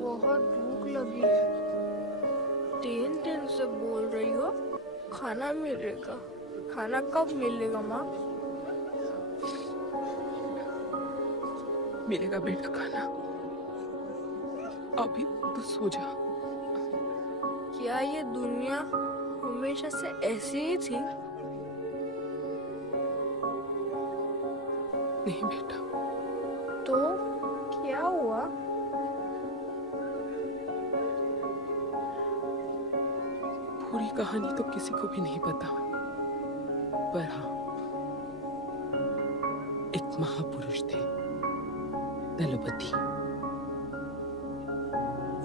बहुत भूख लगी है। 3 दिन से बोल रही हो खाना मिलेगा। खाना कब मिलेगा माँ? मिलेगा बेटा खाना। अभी तो सो जा। क्या ये दुनिया हमेशा से ऐसी ही थी? नहीं बेटा। तो क्या हुआ? पूरी कहानी तो किसी को भी नहीं पता, पर हाँ, एक महापुरुष थे, दलपति।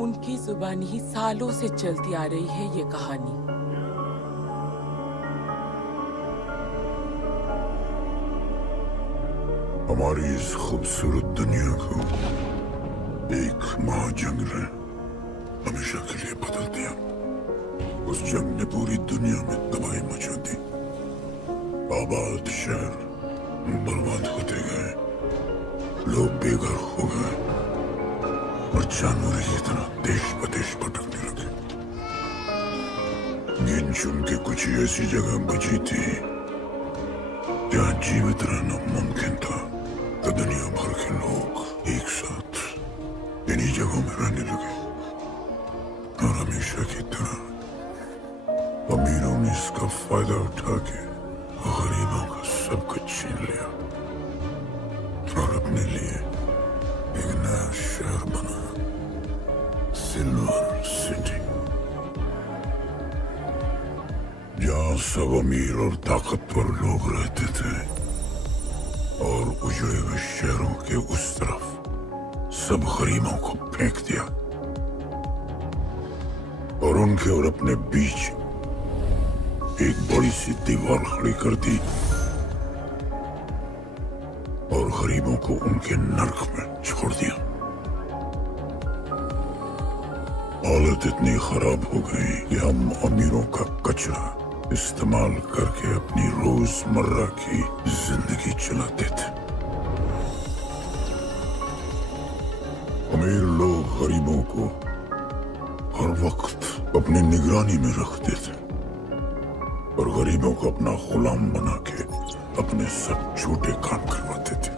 उनकी जुबानी ही सालों से चलती आ रही है ये कहानी। हमारी इस खूबसूरत दुनिया को एक महाजंग ने हमेशा के लिए बदल दिया। उस जंग ने पूरी दुनिया में तबाही मचा दी। आबाद शहर बर्बाद होते गए, लोग बेघर हो गए और जानवर की तरह देश बदेश भटकने लगे। गिन चुन के कुछ ही ऐसी जगह बची थी जहाँ जीवित रहना मुमकिन था। तो दुनिया भर के लोग एक साथ इन्हीं जगहों में रहने लगे और हमेशा की तरह अमीरों ने इसका फायदा उठा के गरीबों का सब कुछ छीन लिया और अपने लिए एक नया शहर बना, सिल्वर सिटी, जहाँ सब अमीर और ताकतवर लोग रहते थे और उजड़े हुए शहरों के उस तरफ सब गरीबों को फेंक दिया और उनके और अपने बीच एक बड़ी सी दीवार खड़ी कर दी और गरीबों को उनके नर्क में छोड़ दिया। हालत इतनी खराब हो गई कि हम अमीरों का कचरा इस्तेमाल करके अपनी रोजमर्रा की जिंदगी चलाते थे। अमीर लोग गरीबों को हर वक्त अपनी निगरानी में रखते थे और गरीबों को अपना गुलाम बना के अपने सब छोटे काम करवाते थे।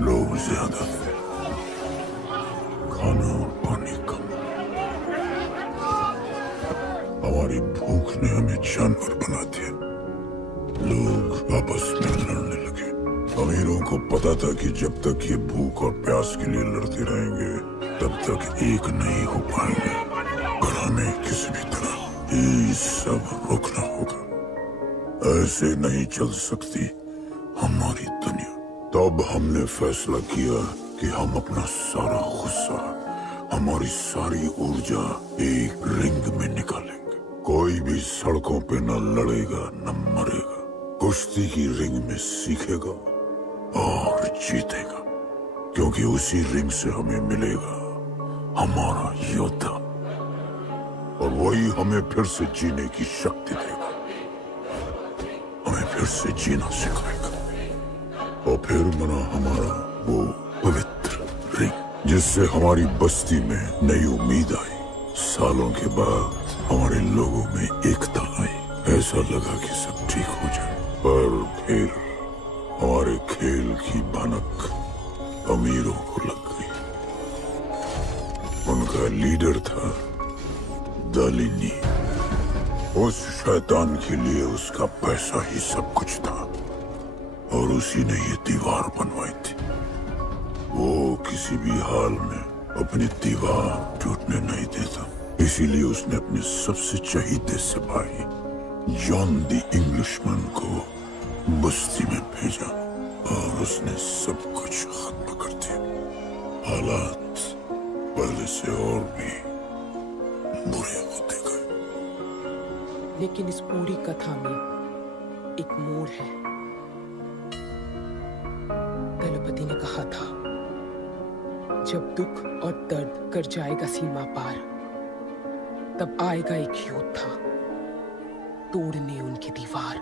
लोग ज्यादा थे, खाना और पानी कम। हमारी भूख ने हमें जानवर बना दिया। लोग आपस में लड़ने लगे। अमीरों को पता था कि जब तक ये भूख और प्यास के लिए लड़ते रहेंगे तब तक एक नहीं हो पाएंगे और हमें किसी भी तरह ये सब रोकना होगा। ऐसे नहीं चल सकती हमारी दुनिया। तब हमने फैसला किया कि हम अपना सारा गुस्सा, हमारी सारी ऊर्जा एक रिंग में निकालेंगे। कोई भी सड़कों पे न लड़ेगा न मरेगा, कुश्ती की रिंग में सीखेगा और जीतेगा, क्योंकि उसी रिंग से हमें मिलेगा हमारा योद्धा और वही हमें फिर से जीने की शक्ति देगा, हमें फिर से जीना सिखाएगा। और फिर बना हमारा वो पवित्र रिंग जिससे हमारी बस्ती में नई उम्मीद आई। सालों के बाद हमारे लोगों में एकता आई। ऐसा लगा कि सब ठीक हो जाए, पर फिर हमारे खेल की भनक अमीरों को लग गई। उनका लीडर था दालिनी। उस शैतान के लिए उसका पैसा ही सब कुछ था और उसी ने ये दीवार बनवाई थी। वो किसी भी हाल में अपनी दीवार टूटने नहीं देता, इसीलिए उसने अपने सबसे चहीते सिपाही जॉन द इंग्लिशमैन को बस्ती में भेजा और उसने सब कुछ खत्म कर दिया। हालात पहले से और भी बुरे होते गए। लेकिन इस पूरी कथा में एक मोड़ है। दलपति ने कहा था, जब दुख और दर्द कर जाएगा सीमा पार, तब आएगा एक योद्धा, तोड़ने उनकी दीवार।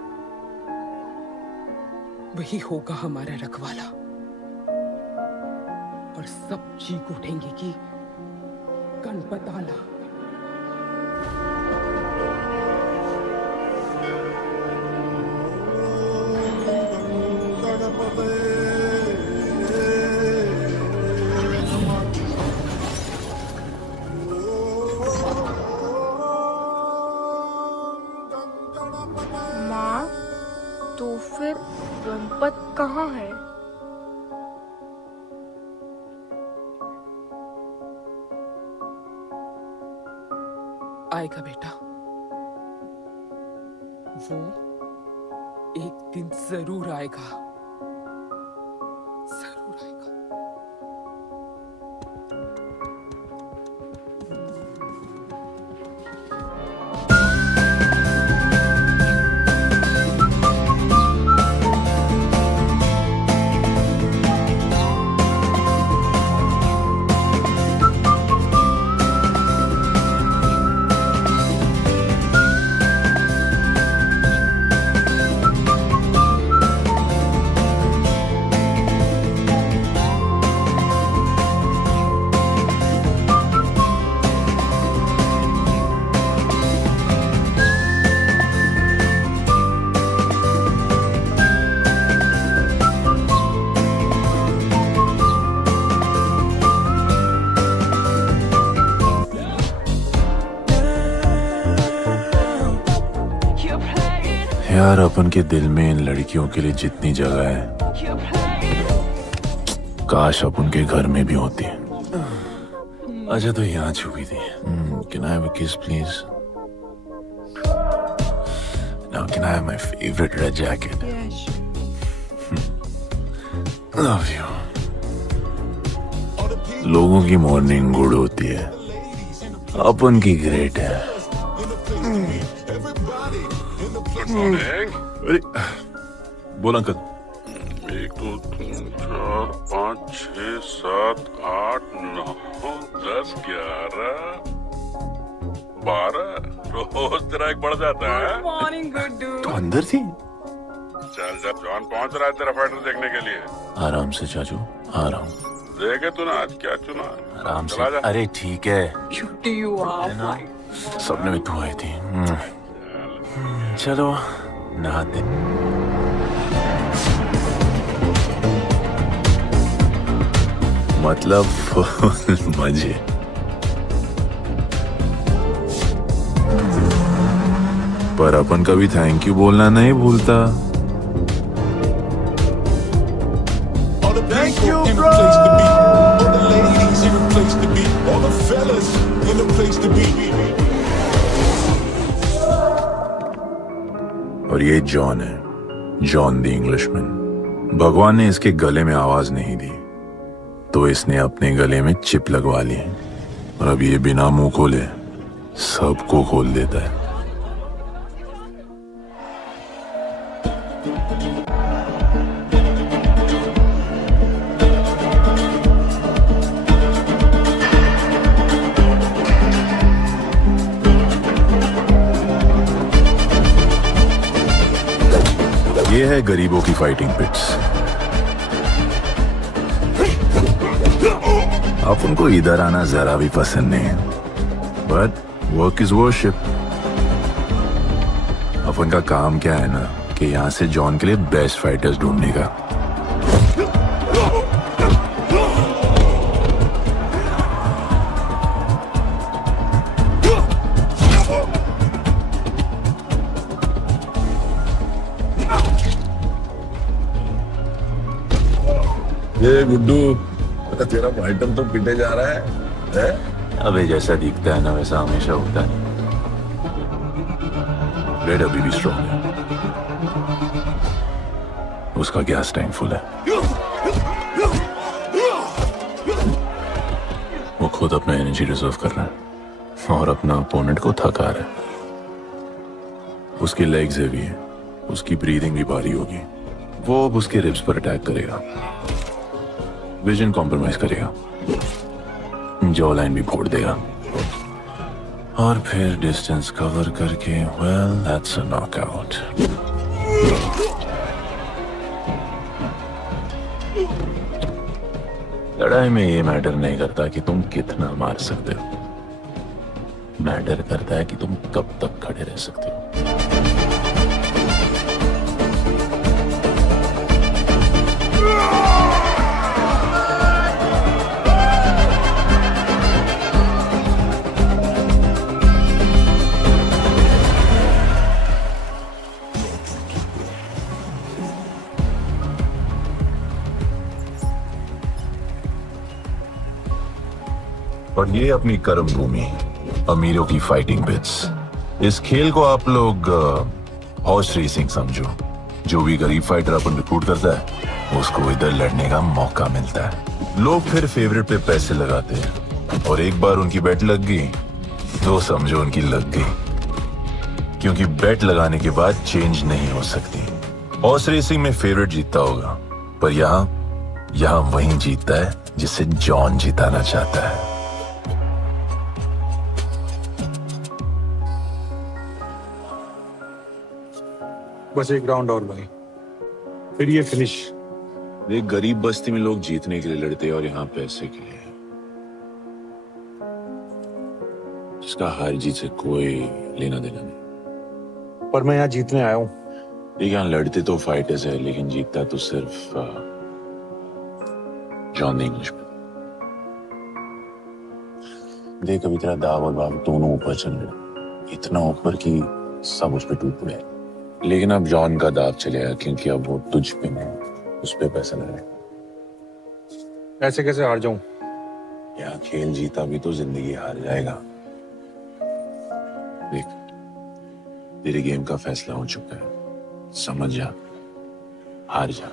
वही होगा हमारा रखवाला, और सब चीख उठेंगे कि गणपत आला। माँ, तो फिर गणपत कहाँ है? आएगा बेटा, वो एक दिन जरूर आएगा, जरूर आएगा। यार, अपन के दिल में इन लड़कियों के लिए जितनी जगह है, काश अपन के घर में भी होती है। अच्छा, तो यहाँ छुपी थी। Can I have a kiss, please? Now, can I have my favorite red jacket? Yes. Love you. लोगों की मॉर्निंग गुड होती है, अपन की ग्रेट है। अरे, बोल अंकल। 1 2 3 4 5 6 7 8 9 10 11 12 रोज तेरा एक बढ़ जाता है। मॉर्निंग गुड्डू। तो अंदर थी। चल, जब जॉन पहुंच रहा है तेरा फाइटर देखने के लिए। आराम से चाचू, आराम। देखे तू ना आज क्या चुना। आराम चला से। जा। अरे ठीक है, क्यूटी यू आर माय। सपने में तू आई थी। चलो नहाते। मतलब फुल मजे। पर अपन कभी थैंक यू बोलना नहीं भूलता। Thank you, bro. Place to be. All the ladies in a place to be. All the fellas in a place to be. और ये जॉन है, जॉन द इंग्लिशमैन। भगवान ने इसके गले में आवाज नहीं दी, तो इसने अपने गले में चिप लगवा ली, और अब ये बिना मुंह खोले सबको खोल देता है। ये है गरीबों की फाइटिंग पिट्स। आप उनको इधर आना जरा भी पसंद नहीं है, बट वर्क इज वर्शिप। अपन का काम क्या है ना, कि यहाँ से जॉन के लिए बेस्ट फाइटर्स ढूंढने का। ये गुड्डू, तेरा फाइटर तो पिटे जा रहा है? अबे जैसा दिखता है ना वैसा हमेशा होता है। रेड अभी भी स्ट्रॉन्ग है, उसका गैस टैंक फुल है। वो खुद अपना एनर्जी रिजर्व कर रहा है और अपना अपोनेंट को थका रहा है। उसकी लेग्स हेवी है, उसकी ब्रीदिंग भी भारी होगी। वो अब उसके रिब्स पर अटैक करेगा, विजन कॉम्प्रोमाइज करेगा, जॉ लाइन भी फोड़ देगा। और फिर डिस्टेंस कवर करके वेल दैट्स अ नॉकआउट। लड़ाई में ये मैटर नहीं करता कि तुम कितना मार सकते हो, मैटर करता है कि तुम कब तक खड़े रह सकते हो। और ये अपनी कर्म भूमि, अमीरों की फाइटिंग पिट्स। इस खेल को आप लोग हॉर्स रेसिंग समझो। जो भी गरीब फाइटर अपन रिक्रूट करता है उसको इधर लड़ने का मौका मिलता है। लोग फिर फेवरेट पे पैसे लगाते हैं और एक बार उनकी बेट लग गई तो समझो उनकी लग गई, क्योंकि बेट लगाने के बाद चेंज नहीं हो सकती। हॉर्स रेसिंग में फेवरेट जीतता होगा, पर यहाँ वही जीतता है जिसे जॉन जिताना चाहता है। बस एक राउंड और भाई, फिर ये फिनिश। एक गरीब बस्ती में लोग जीतने के लिए लड़ते हैं और यहाँ पैसे के लिए, जिसका हार जीत से कोई लेना देना नहीं। पर मैं यहाँ जीतने आया हूँ। देखिए, यहाँ लड़ते तो फाइटर्स है, लेकिन जीतता तो सिर्फ जॉन द इंग्लिशमैन। देख, अभी तेरा दाव और बाव दोनों ऊपर चल रहे, इतना ऊपर कि सब उस पर टूट पड़े। लेकिन अब जॉन का दाव चलेगा, क्योंकि अब वो तुझ पे नहीं, उस पे पैसा लगा। ऐसे कैसे हार जाऊं? यहाँ खेल जीता भी तो जिंदगी हार जाएगा। देख, तेरे गेम का फैसला हो चुका है, समझ जा, हार जा।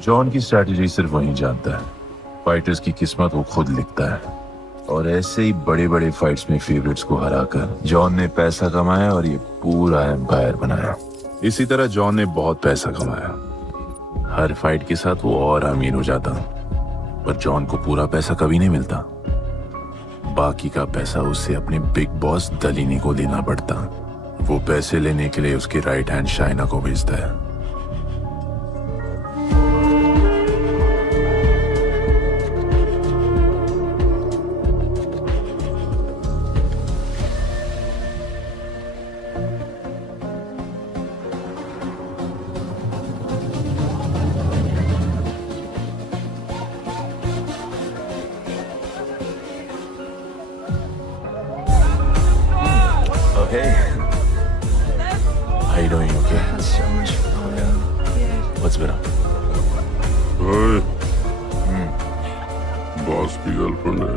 जॉन की स्ट्रैटेजी सिर्फ वही जानता है, फाइटर्स की किस्मत वो खुद लिखता है। और ऐसे ही बड़े बड़े फाइट्स में फेवरेट्स को हराकर जॉन ने पैसा कमाया और ये पूरा एम्पायर बनाया। इसी तरह जॉन ने बहुत पैसा कमाया। हर फाइट के साथ वो और अमीर हो जाता, पर जॉन को पूरा पैसा कभी नहीं मिलता। बाकी का पैसा उसे अपने बिग बॉस दलीनी को देना पड़ता। वो पैसे लेने के लिए उसकी राइट हैंड शाइना को भेजता है। Hey, how you doing? Okay. So much fun. Yeah. What's been up? ओए, बॉस की गर्लफ्रेंड है,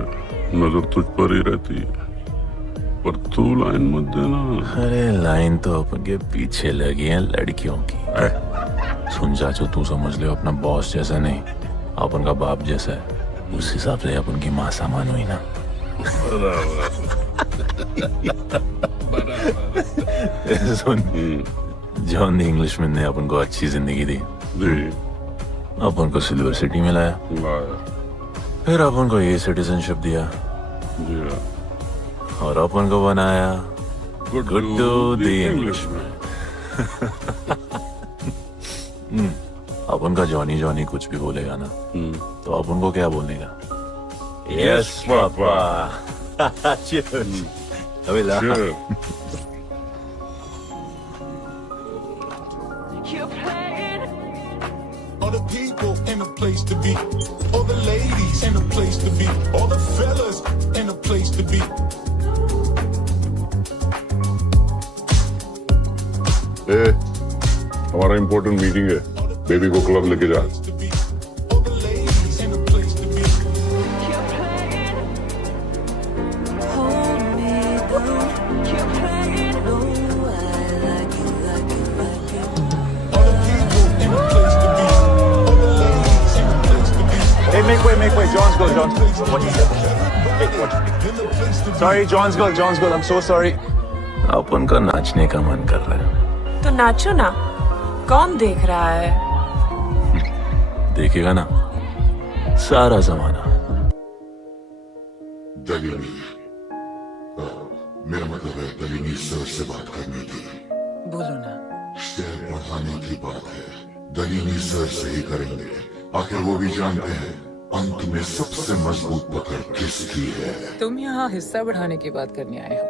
नजर तुझ पर ही रहती है, पर तू लाइन मत देना। अरे लाइन तो अपन के पीछे लगी है लड़कियों की। सुन चाचू, तू समझ ले अपना बॉस जैसा नहीं, अपन का बाप जैसा है। उस हिसाब से अपन की माँ सामान हुई ना। सुन, जॉन द इंग्लिशमैन ने अपन को अच्छी जिंदगी दी, अपन को सिल्वर सिटी में लाया, फिर अपन को ये सिटीजनशिप दिया और अपन को बनाया गुड्डू द इंग्लिशमैन। अपन का जॉनी जॉनी कुछ भी बोलेगा ना, तो अपन को क्या बोलने का? Yes papa. Cheers. अबे ला। All the people in a place to be, all the ladies in a place to be, all the fellas in a place to be. हमारा इम्पोर्टेंट मीटिंग है, बेबी को क्लब लेके जा। All the ladies in a place to be. All the people in a place to be, all make way. John's girl. Watch it. Hey, watch it. Sorry, John's girl. I'm so sorry. अपन का नाचने का मन कर रहा है। तो नाचो ना, कौन देख रहा है? देखेगा ना सारा जमाना। दलीनी, मेरा मतलब है दलीनी सर से बात करनी थी। बोलो ना। शेर बढ़ाने की बात है, दलीनी सर से ही करेंगे। आखिर वो भी जानते हैं अंत में सबसे मजबूत पकड़ किसकी है। तुम यहाँ हिस्सा बढ़ाने की बात करने आए हो,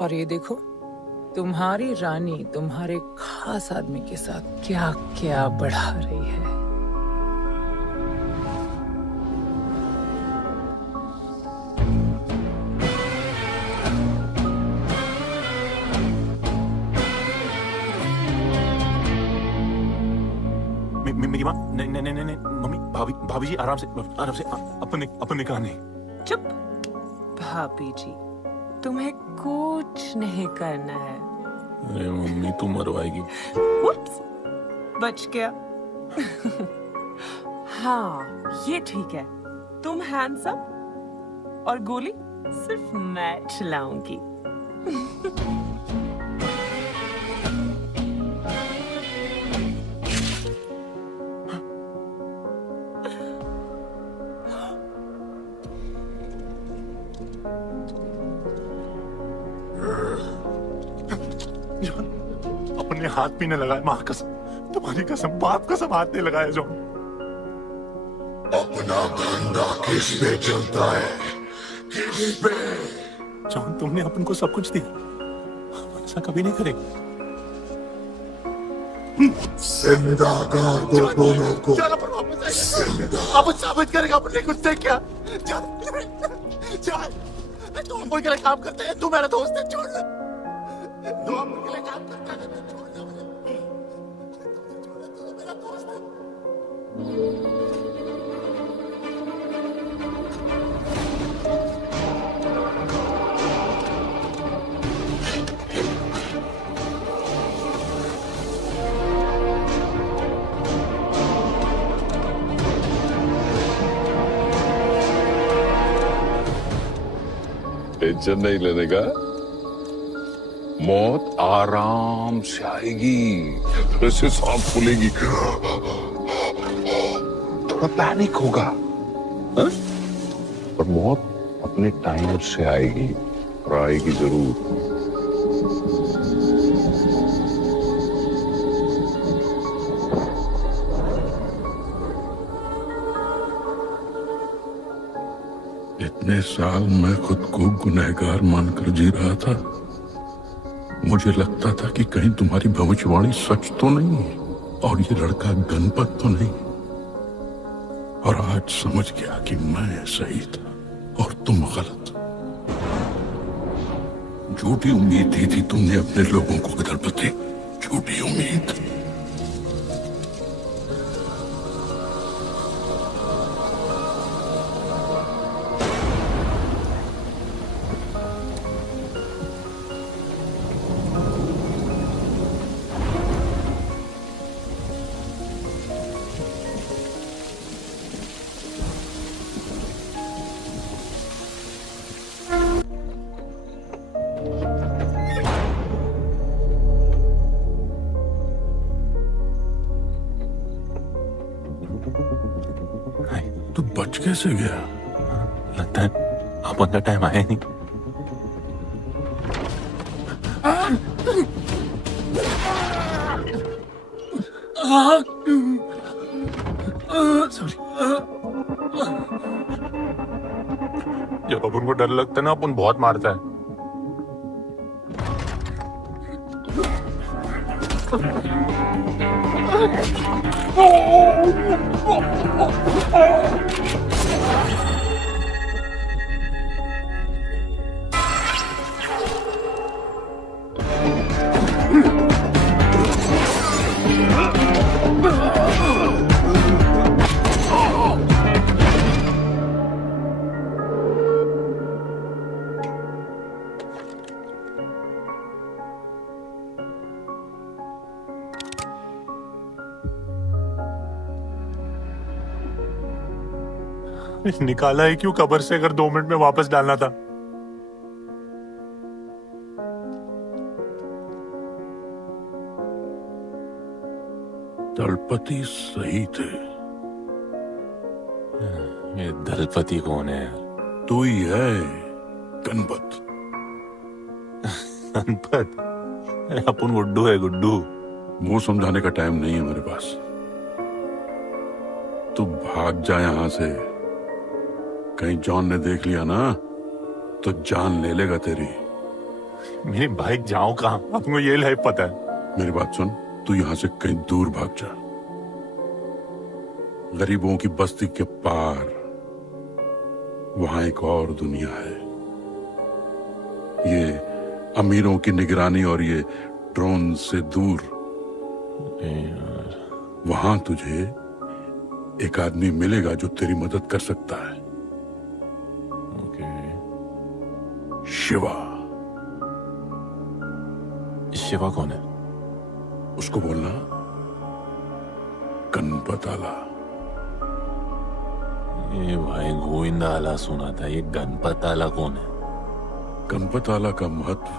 और ये देखो तुम्हारी रानी तुम्हारे खास आदमी के साथ क्या क्या बढ़ा रही है। मेरी माँ नहीं मम्मी भाभी जी आराम से अपन कहा नहीं। चुप। भाभी जी, तुम्हें कुछ नहीं करना है। अरे मम्मी तुम मरवाएगी। Whoops, बच गया। हाँ ये ठीक है, तुम हैंडसम और गोली सिर्फ मैं चलाऊंगी। अपने हाथ भी न लगाए, माँ कसम, तुम्हारी कसम, बाप कसम, हाथ नहीं लगाया जो। अपना धंधा किस पे चलता है, किस पे? जॉन तुमने अपन को सब कुछ दिया, अपन ऐसा कभी नहीं करेंगे। जिंदा कर दो दोनों को। अब साबित करेगा अपने कुछ से क्या? चल तुम कोई के लिए काम करते हैं, तू मेरा दोस्त है, छोड़ ले। तू अपने के लिए काम करता है, छोड़ दे मुझे। तू मेरा दोस्त है। टेंशन नहीं लेने का, मौत आराम से आएगी, ऐसे सांप फूलेगी, थोड़ा पैनिक होगा, हाँ? पर मौत अपने टाइम से आएगी, और आएगी जरूर। इतने साल मैं खुद को गुनहगार मानकर जी रहा था। मुझे लगता था कि कहीं तुम्हारी भविष्यवाणी सच तो नहीं है, और ये लड़का गणपत तो नहीं। और आज समझ गया कि मैं सही था और तुम गलत। झूठी उम्मीद दी थी तुमने अपने लोगों को गदरपति, झूठी उम्मीद। तू बच कैसे गया? लगता है अपन का टाइम आया नहीं। सॉरी। जब अपन को डर लगता है ना, अपन बहुत मारता है। निकाला ही क्यों कब्र से अगर 2 मिनट में वापस डालना था? दलपति सही थे। ये दलपति कौन है? तू ही है, गणपत। गणपत? अरे अपन गुड्डू है, गुड्डू। मुंह समझाने का टाइम नहीं है मेरे पास। तू भाग जा यहां से। कहीं जॉन ने देख लिया ना तो जान ले लेगा तेरी। मेरी बाइक जाऊं कहां? आपको ये लाइफ पता है। मेरी बात सुन, तू यहां से कहीं दूर भाग जा। गरीबों की बस्ती के पार वहां एक और दुनिया है। ये अमीरों की निगरानी और ये ड्रोन से दूर। वहां तुझे एक आदमी मिलेगा जो तेरी मदद कर सकता है। शिवा। शिवा कौन है? उसको बोलना गणपत आला। ये भाई गोविंदा आला सुना था, ये गणपत आला कौन है? गणपत आला का महत्व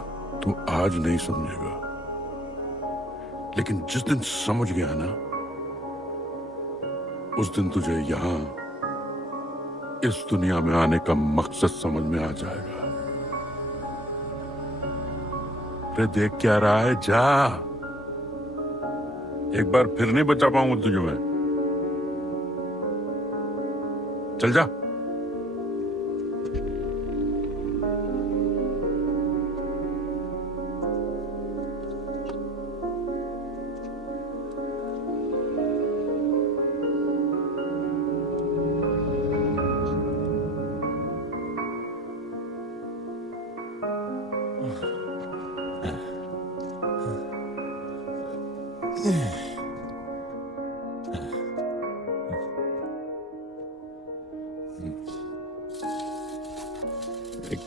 तू आज नहीं समझेगा, लेकिन जिस दिन समझ गया ना, उस दिन तुझे यहां इस दुनिया में आने का मकसद समझ में आ जाएगा। अरे देख क्या रहा है, जा। एक बार फिर नहीं बचा पाऊंगा तुझे मैं। चल जा।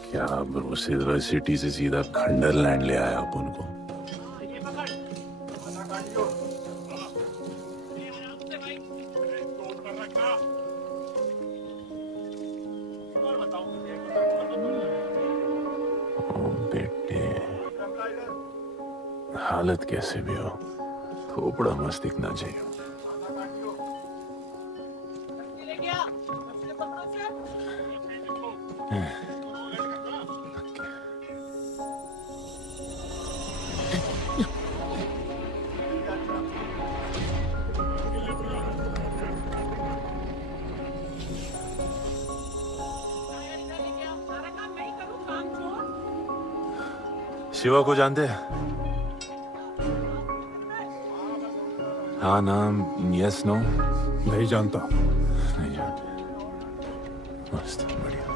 क्या ब्रो, सिल्वर सिटी से सीधा खंडरलैंड ले आया अपन को। ओ बेटे, हालत कैसे भी हो, थोपड़ा मस्त दिखना चाहिए। शिवा को जानते हैं? हाँ, नाम यस नो? नहीं जानता। नहीं जानते। मस्त, बढ़िया।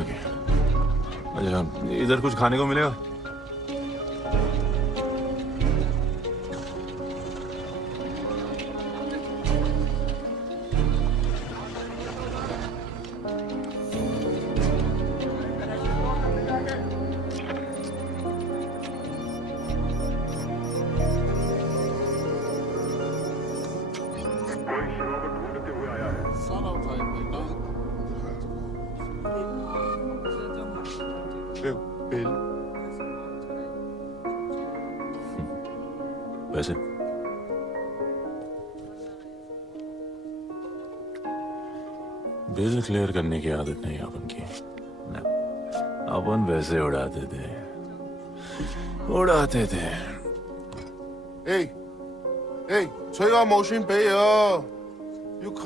ओके, अच्छा इधर कुछ खाने को मिलेगा? वैसे बिल क्लियर करने की आदत नहीं अपन की। अपन वैसे उड़ाते थे। Hey, 吹下冇算俾啊！要卡。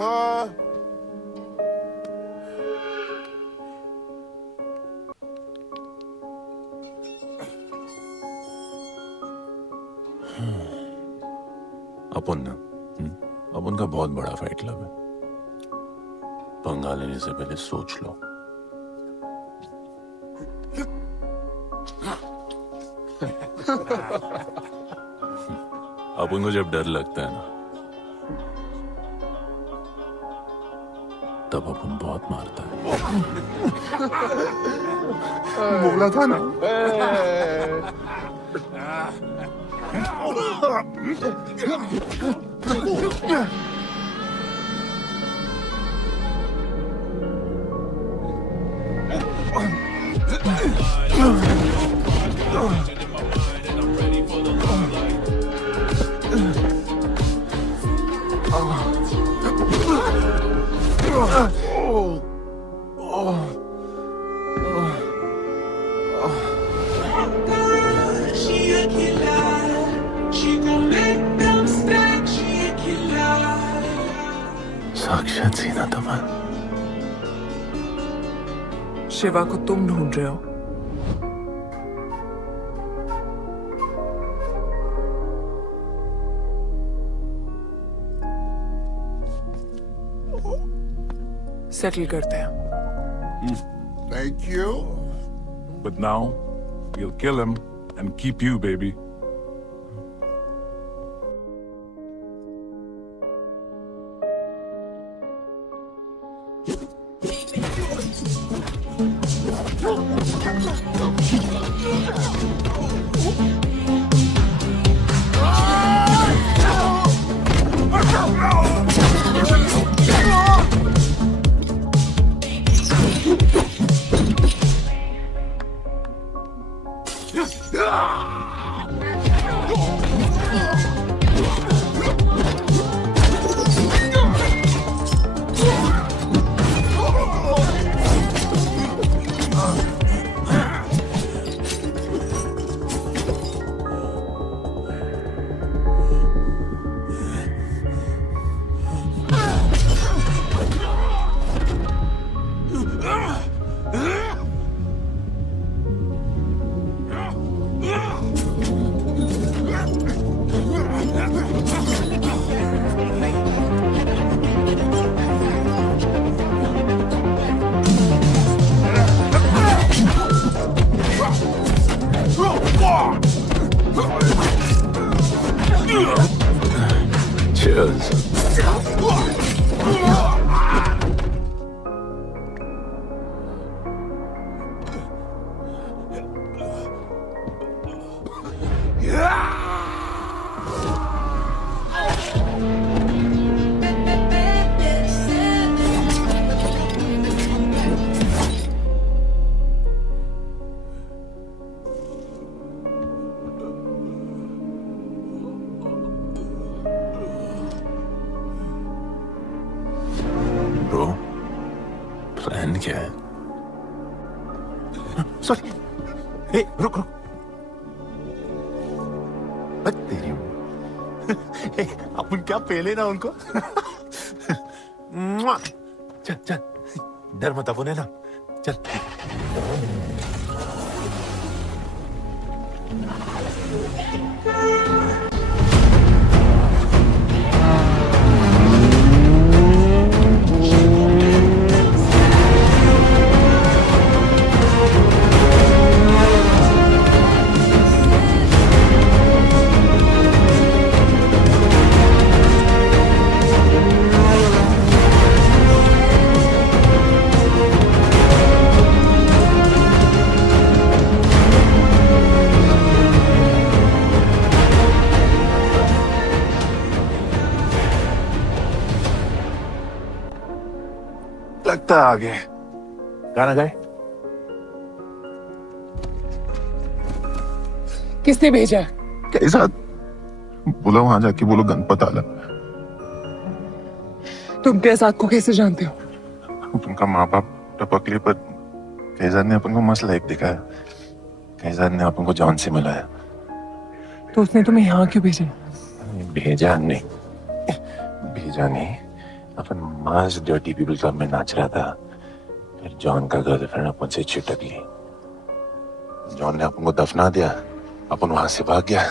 अपन ना, अपन का बहुत बड़ा फाइट क्लब है। पंगा लेने से पहले सोच लो। अपन को जब डर लगता है ना, तब अपन बहुत मारता है। बोला था ना। साक्षात सीना तमन। शिवा को तुम ढूंढ रहे हो? सेटल करते हैं। Thank you. But now, we'll kill him and keep you, baby. Cheers. Bro, plan क्या है? सॉरी, रुक रुक। तेरी अपन क्या पहले ना उनको। चल चल, डर मत अपन है ना, चल। लगता आ गए। गाना गाए? किसने भेजा? कैसा? बोलो वहां जाके बोलो गणपत आला। तुम कैसाद को कैसे जानते हो? उनका माँ बाप टपकले पर कैसाद ने अपन को मसला एक दिखाया। कैसाद ने अपन को जॉन से मिलाया। तो उसने तुम्हें यहाँ क्यों भेजा? भेजा नहीं, भेजा नहीं। अपन मास डर्टी पीपल क्लब में नाच रहा था, फिर जॉन का गर्लफ्रेंड अपन से चिटक ली। जॉन ने अपन को दफना दिया, अपन वहां से भाग गया।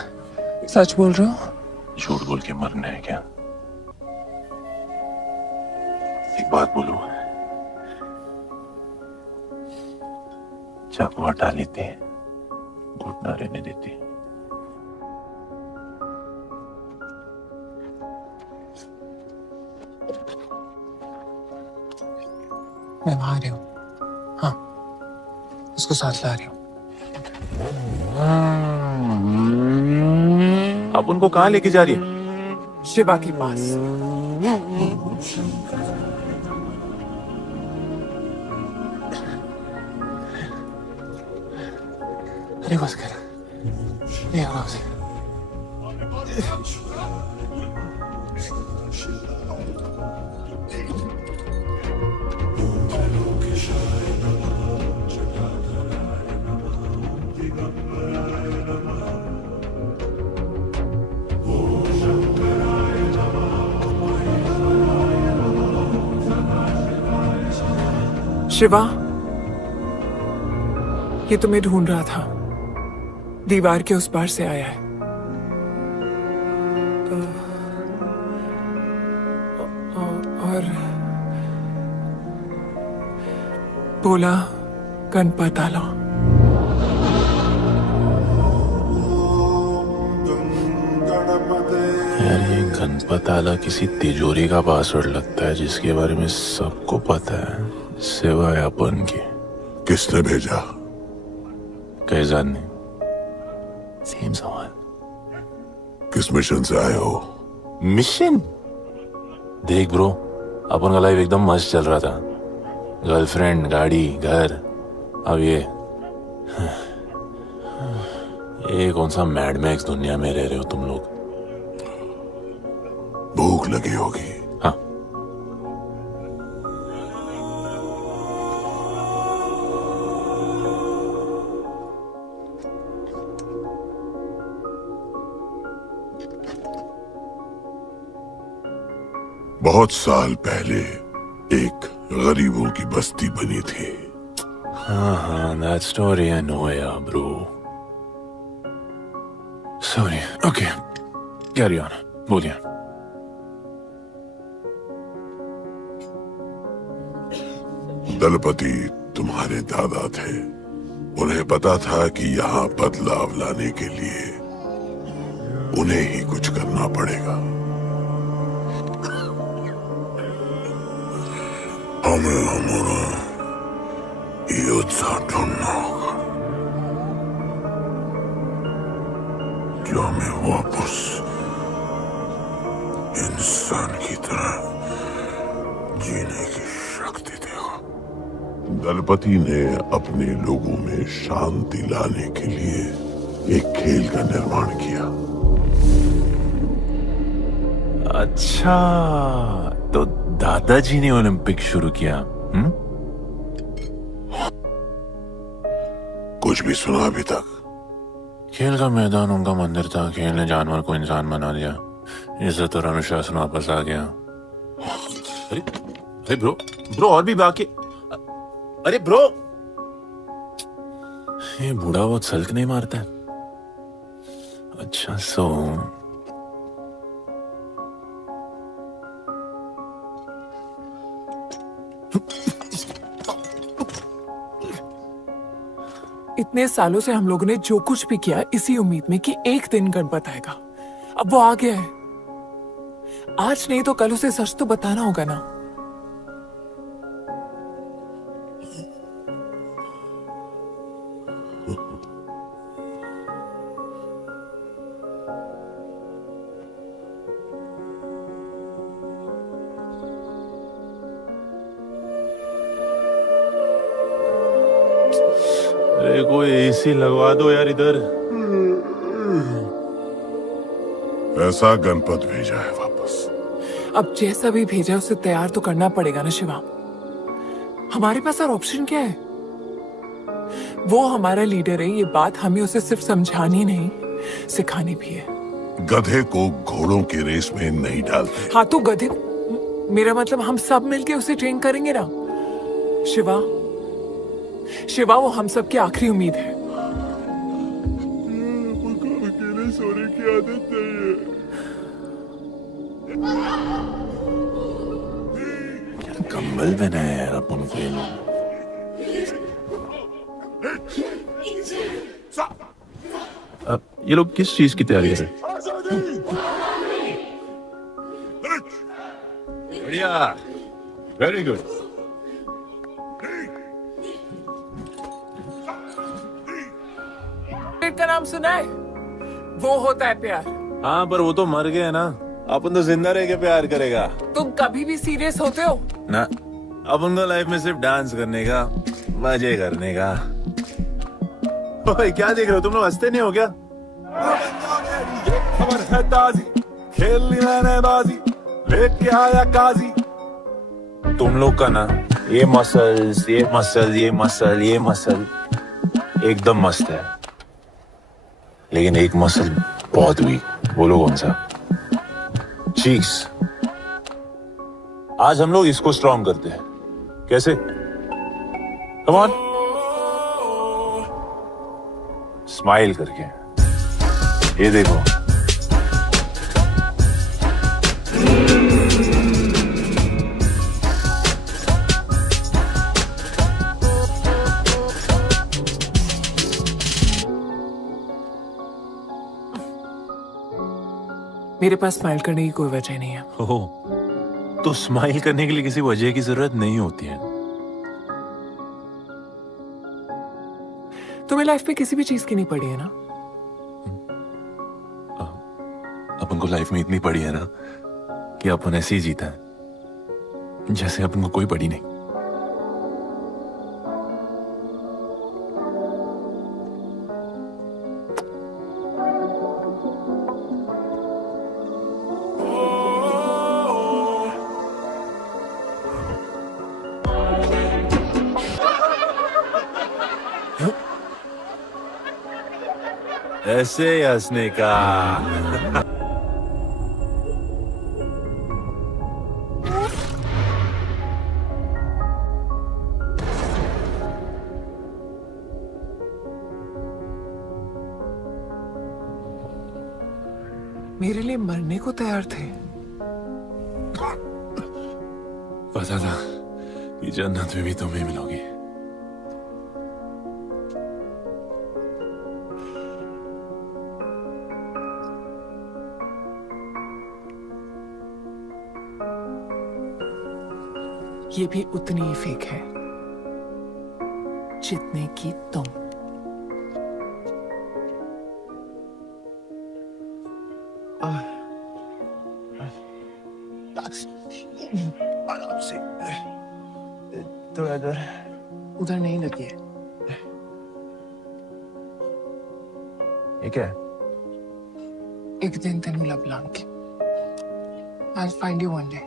सच बोल रहे हो? झूठ बोल के मरना है क्या? एक बात बोलूं, चाकू हटा लेते, घुटना रहने देते। मैं वहां आ रही हूँ। हाँ, उसको साथ ला रही हूँ। आप उनको कहाँ लेके जा रही है? शिवा के पास। अरे बस कर, ये आराम से। शिवा, ये तुम्हें ढूंढ रहा था। दीवार के उस पार से आया है। और बोला गणपत आला। यार ये गणपत आला किसी तिजोरी का पासवर्ड लगता है जिसके बारे में सबको पता है सिवाय अपन के। किसने भेजा? कई जानने सेम सवाल। किस मिशन से आए हो? मिशन? देख ब्रो, अपन का लाइफ एकदम मस्त चल रहा था। गर्लफ्रेंड, गाड़ी, घर। अब ये कौन सा मैड मैक्स दुनिया में रह रहे हो तुम लोग। भूख लगी होगी। हाँ, बहुत साल पहले एक गरीबों की बस्ती बनी थी। हाँ, that story I know यार bro. Sorry, okay, carry on, बोलिए। दलपति तुम्हारे दादा थे। उन्हें पता था कि यहाँ बदलाव लाने के लिए उन्हें ही कुछ करना पड़ेगा। हमें हमारा योद्धा ढूंढना होगा जो हमें वापस इंसान की तरह जीने की शक्ति देगा। दलपति ने अपने लोगों में शांति लाने के लिए एक खेल का निर्माण किया। अच्छा, तो दादाजी ने ओलंपिक शुरू किया। कुछ भी सुना अभी तक? खेल का मैदान उनका मंदिर था। खेल ने जानवर को इंसान बना दिया। इज्जत और अनुशासन वापस आ गया। अरे ब्रो और भी बाकी। अरे ब्रो, ये बूढ़ा बहुत सल्क नहीं मारता है। अच्छा, सो इतने सालों से हम लोगों ने जो कुछ भी किया इसी उम्मीद में कि एक दिन गणपत आएगा। अब वो आ गया है। आज नहीं तो कल उसे सच तो बताना होगा ना। अरे कोई एसी लगवा दो यार इधर। ऐसा गणपत भेजा है वापस। अब जैसा भी भेजा उसे तैयार तो करना पड़ेगा ना शिवा। हमारे पास और ऑप्शन क्या है? वो हमारा लीडर है, ये बात हमें उसे सिर्फ समझानी नहीं सिखानी भी है। गधे को घोड़ों की रेस में नहीं डालते। हाँ तो गधे, मेरा मतलब हम सब मिलके उसे ट्रेन करेंगे ना शिवा। शिवा वो हम सब की आखिरी उम्मीद है। अकेले सोने की आदत नहीं है। कंबल बनाया यार अपन को ये लोग। अब ये लोग किस चीज की तैयारी कर रहे हैं? बढ़िया, वेरी गुड। का नाम सुना है? वो होता है प्यार। हाँ, पर वो तो मर गए ना। अपन तो जिंदा रह के प्यार करेगा। तुम कभी भी सीरियस होते हो ना? अपन को लाइफ में सिर्फ डांस करने का, मजे करने का। ओए क्या देख रहे हो तुम लोग? हंसते नहीं हो क्या? खबर है ताजी, खेलनी मैंने बाजी, लेके आया काजी। तुम लोग का ना ये मसल्स, ये मसल, ये मसल, ये मसल एकदम मस्त है, लेकिन एक मसल बहुत वीक। बोलो कौन सा? चीक्स। आज हम लोग इसको स्ट्रॉन्ग करते हैं। कैसे? कम ऑन, स्माइल करके। ये देखो, मेरे पास स्माइल करने की कोई वजह नहीं है। ओह, तो स्माइल करने के लिए किसी वजह की जरूरत नहीं होती है। तुम्हें लाइफ में किसी भी चीज की नहीं पड़ी है ना? अपन को लाइफ में इतनी पड़ी है ना कि अपन ऐसे ही जीता है जैसे अपन को कोई पड़ी नहीं। ऐसे हंसने का। मेरे लिए मरने को तैयार थे। पता था कि जन्नत में भी तुम्हें मिलोगी। ये भी उतनी ही फेक है जितने की तुम। आराम से, थोड़ा इधर। उधर नहीं लगी है। ये क्या है? एक दिन तेनू लब Langi. I'll find you one day.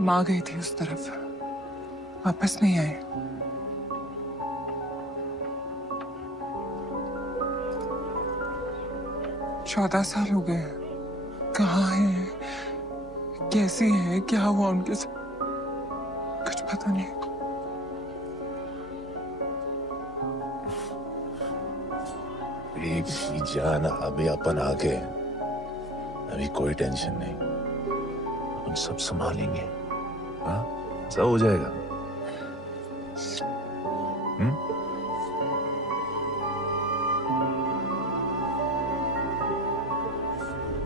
माँ गई थी उस तरफ, वापस नहीं आए। चौदह साल हो गए। कहाँ है, कैसी है, क्या हुआ उनके साथ, कुछ पता नहीं। बेबी जान, अभी अपन आ गए, अभी कोई टेंशन नहीं, हम सब संभालेंगे। हाँ, सब हो जाएगा।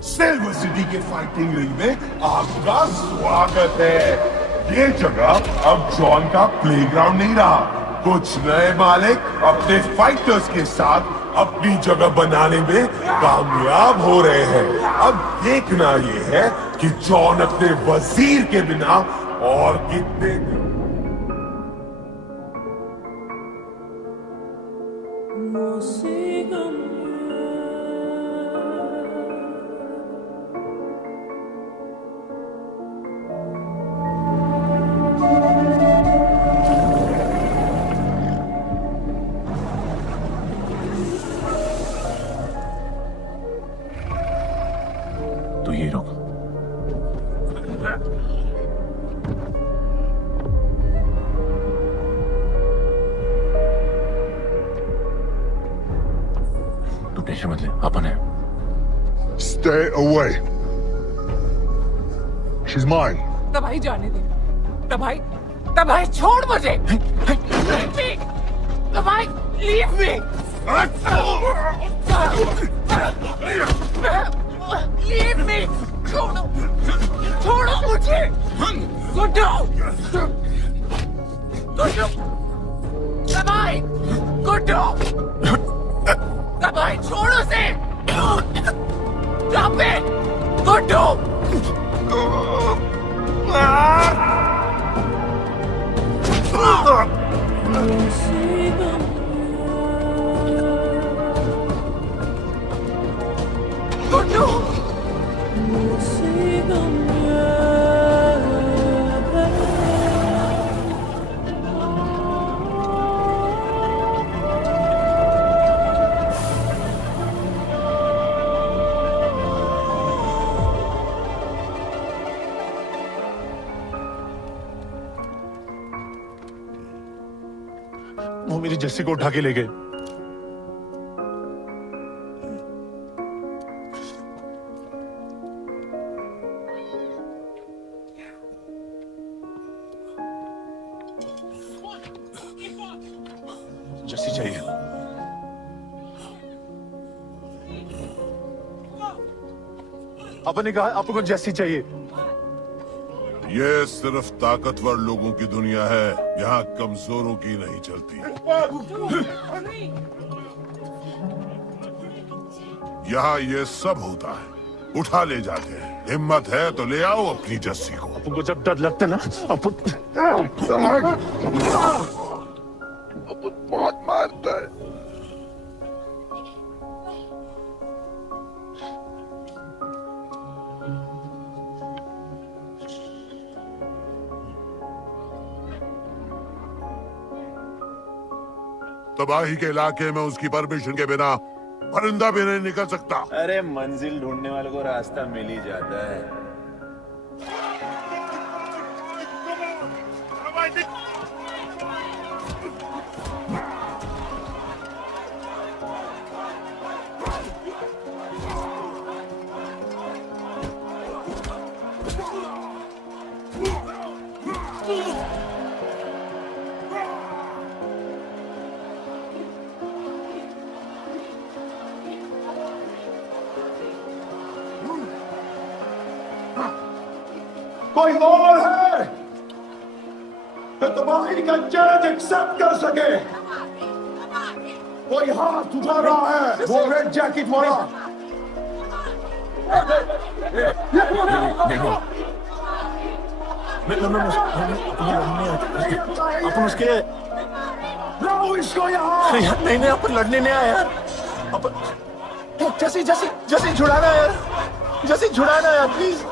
सिल्वर सिटी के फाइटिंग रिंग में आपका स्वागत है। ये जगह अब जॉन का प्लेग्राउंड नहीं रहा। कुछ नए मालिक अपने फाइटर्स के साथ अपनी जगह बनाने में कामयाब हो रहे हैं। अब देखना ये है कि जॉन अपने वजीर के बिना और कितने तो ये रुक। तू टेंशन मत ले, अपन है। Stay away. She's mine. तबाही जाने दे। तबाही, तबाही छोड़ मुझे। Leave me. तबाही, leave me. Leave me. छोड़ो, छोड़ो मुझे। गुड्डू, गुड्डू, तबाही, गुड्डू, तबाही छोड़ो से। Stop it, Guddu. वो मेरी जस्सी को उठा के ले गए। जस्सी चाहिए। आपने कहा आपको जस्सी चाहिए। ये सिर्फ ताकतवर लोगों की दुनिया है, यहाँ कमजोरों की नहीं चलती। यहाँ ये सब होता है, उठा ले जाते हैं। हिम्मत है तो ले आओ अपनी जस्सी को। आपको जब डर लगता ना बहुत मारता है। तबाही के इलाके में उसकी परमिशन के बिना परिंदा भी नहीं निकल सकता। अरे मंजिल ढूंढने वालों को रास्ता मिल ही जाता है। कोई और है तो तबाही का चैलेंज एक्सेप्ट कर सके? कोई हाथ उठा रहा है? वो रेड जैकेट वाला। अपन उसके लाओ इसको यहाँ। नहीं नहीं अपन लड़ने नहीं आया यार। जैसी जैसी जैसी छुड़ाना यार, जैसी छुड़ाना यार प्लीज।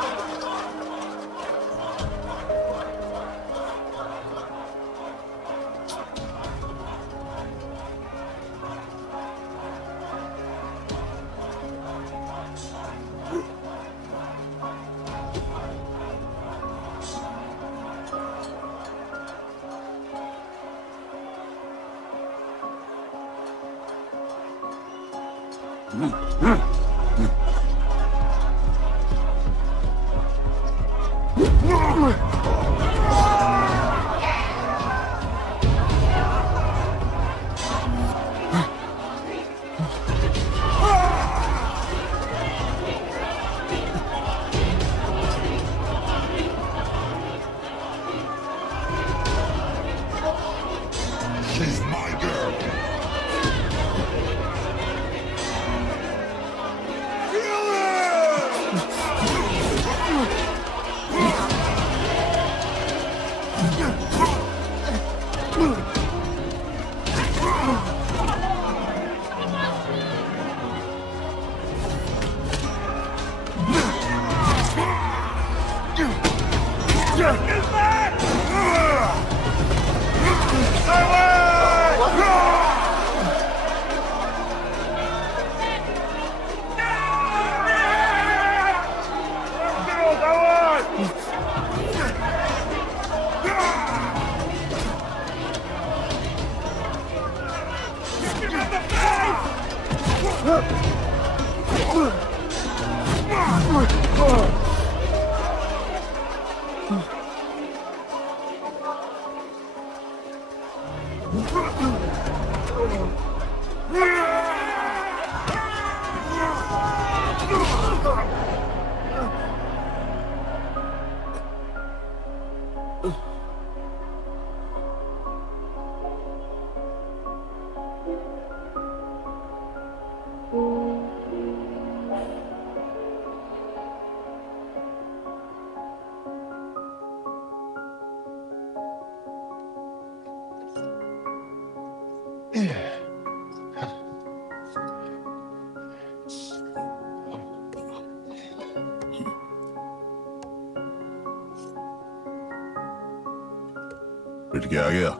पिट के आ गया?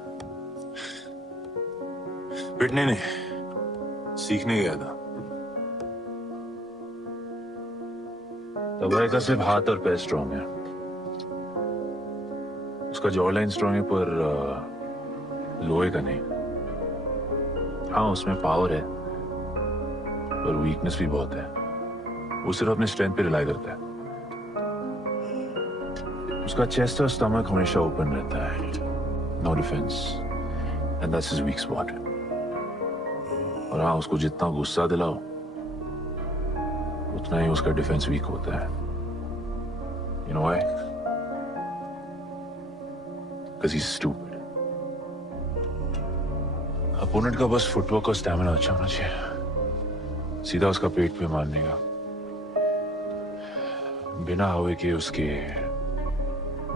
पिटने नहीं, सीखने गया था। तबाही का सिर्फ हाथ और पैर स्ट्रांग है, उसका जॉ लाइन स्ट्रांग है, पर लोहे का नहीं। हाँ, उसमें पावर है पर वीकनेस भी बहुत है। वो सिर्फ अपने स्ट्रेंथ पे रिलाई करता है। उसका चेस्ट और स्टमक हमेशा ओपन रहता है, no defence, and that's his weak spot. और हाँ, उसको जितना गुस्सा दिलाओ उतना ही उसका डिफेंस वीक होता है। You know why? Because he is stupid. Opponent का बस फुटवर्क और स्टैमिना अच्छा होना चाहिए, सीधा उसका पेट पे मारने का, बिना हवा के उसके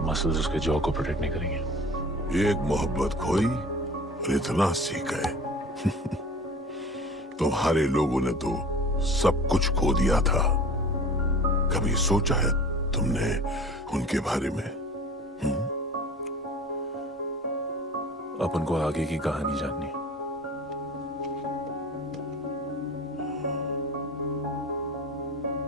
मसल्स उसके जॉ को प्रोटेक्ट नहीं करेंगे। एक मोहब्बत खोई और इतना सीख गए। तुम्हारे लोगों ने तो सब कुछ खो दिया था। कभी सोचा है तुमने उनके बारे में? अपन को आगे की कहानी जाननी।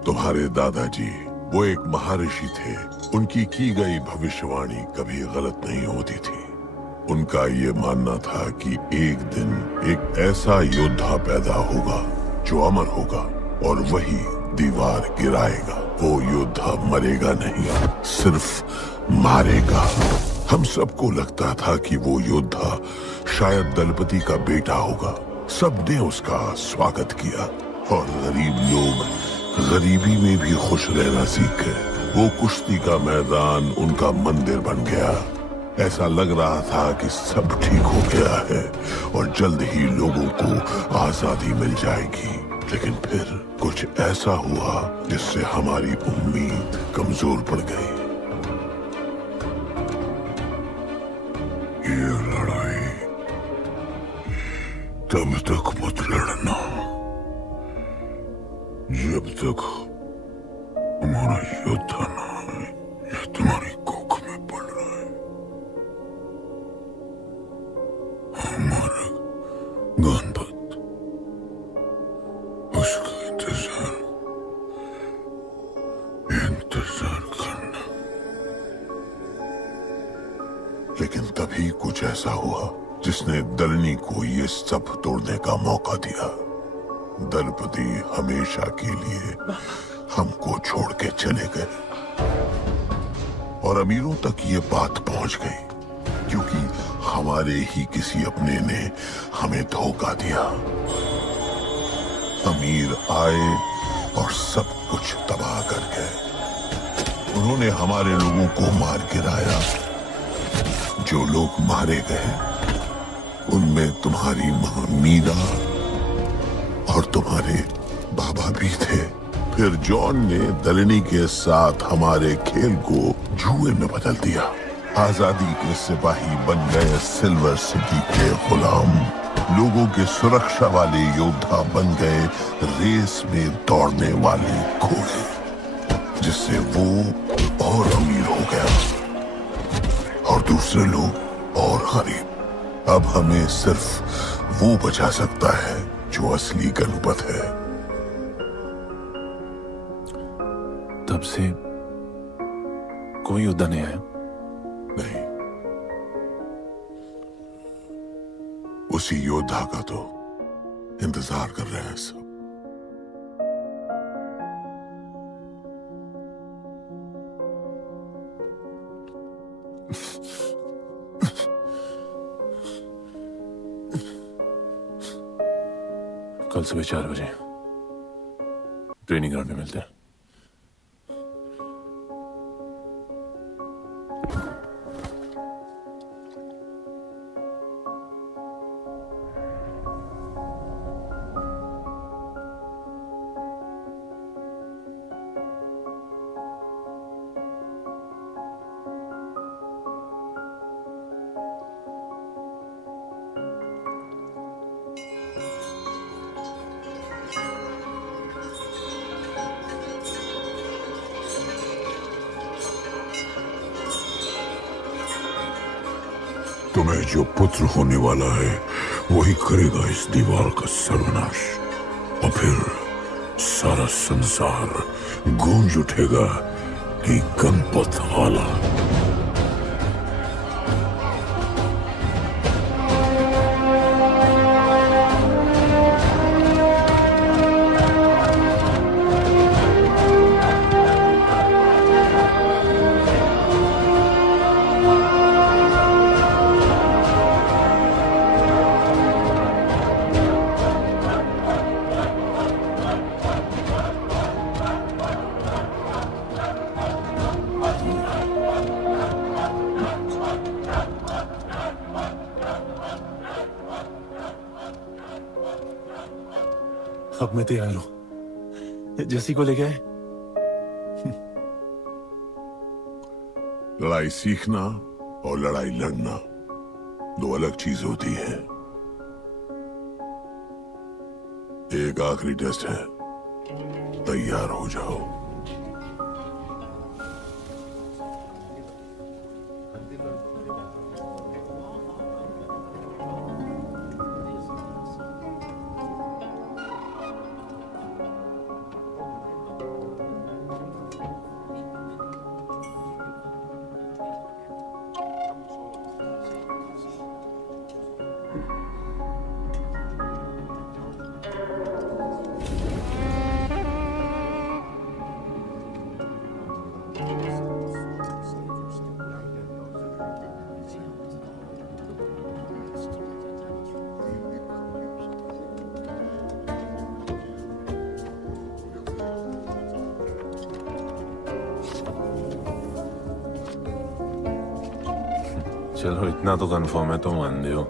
तुम्हारे दादाजी वो एक महर्षि थे। उनकी की गई भविष्यवाणी कभी गलत नहीं होती थी। उनका ये मानना था कि एक दिन एक ऐसा योद्धा पैदा होगा जो अमर होगा और वही दीवार गिराएगा। वो योद्धा मरेगा नहीं, सिर्फ मारेगा। हम सबको लगता था कि वो योद्धा शायद दलपति का बेटा होगा। सबने उसका स्वागत किया और गरीब लोग गरीबी में भी खुश रहना सीख गए। वो कुश्ती का मैदान उनका मंदिर बन गया। ऐसा लग रहा था कि सब ठीक हो गया है और जल्द ही लोगों को आजादी मिल जाएगी। लेकिन फिर कुछ ऐसा हुआ जिससे हमारी उम्मीद कमजोर पड़ गई। ये लड़ाई तब तक मत लड़ना जब तक हमारा योद्धा ना है या तुम्हारी कोख में पड़ रहा है। हमारा गणपत उसका इंतजार करना। लेकिन तभी कुछ ऐसा हुआ जिसने दलनी को ये सब तोड़ने का मौका दिया। दलपति हमेशा के लिए हमको छोड़ के चले गए और अमीरों तक ये बात पहुंच गई क्योंकि हमारे ही किसी अपने ने हमें धोखा दिया। अमीर आए और सब कुछ तबाह कर गए। उन्होंने हमारे लोगों को मार गिराया। जो लोग मारे गए उनमें तुम्हारी मां मीरा और तुम्हारे बाबा भी थे। फिर जॉन ने दलनी के साथ हमारे खेल को जुए में बदल दिया। आजादी के सिपाही बन गए सिल्वर सिटी के गुलाम। लोगों के सुरक्षा वाले योद्धा बन गए रेस में दौड़ने वाले घोड़े, जिससे वो और अमीर हो गया और दूसरे लोग और गरीब। अब हमें सिर्फ वो बचा सकता है जो असली गणपत है। तब से कोई योद्धा नहीं आया? नहीं, उसी योद्धा का तो इंतजार कर रहे हैं सब। कल सुबह 4 बजे ट्रेनिंग ग्राउंड में मिलते हैं। तुम्हें जो पुत्र होने वाला है वही करेगा इस दीवार का सर्वनाश, और फिर सारा संसार गूंज उठेगा कि गणपत आला। अब मैं तैयार हूं। जैसी को लेके आए। लड़ाई सीखना और लड़ाई लड़ना दो अलग चीज होती है। एक आखिरी टेस्ट है, तैयार हो जाओ। चलो इतना तो कंफर्म है तो मान लियो।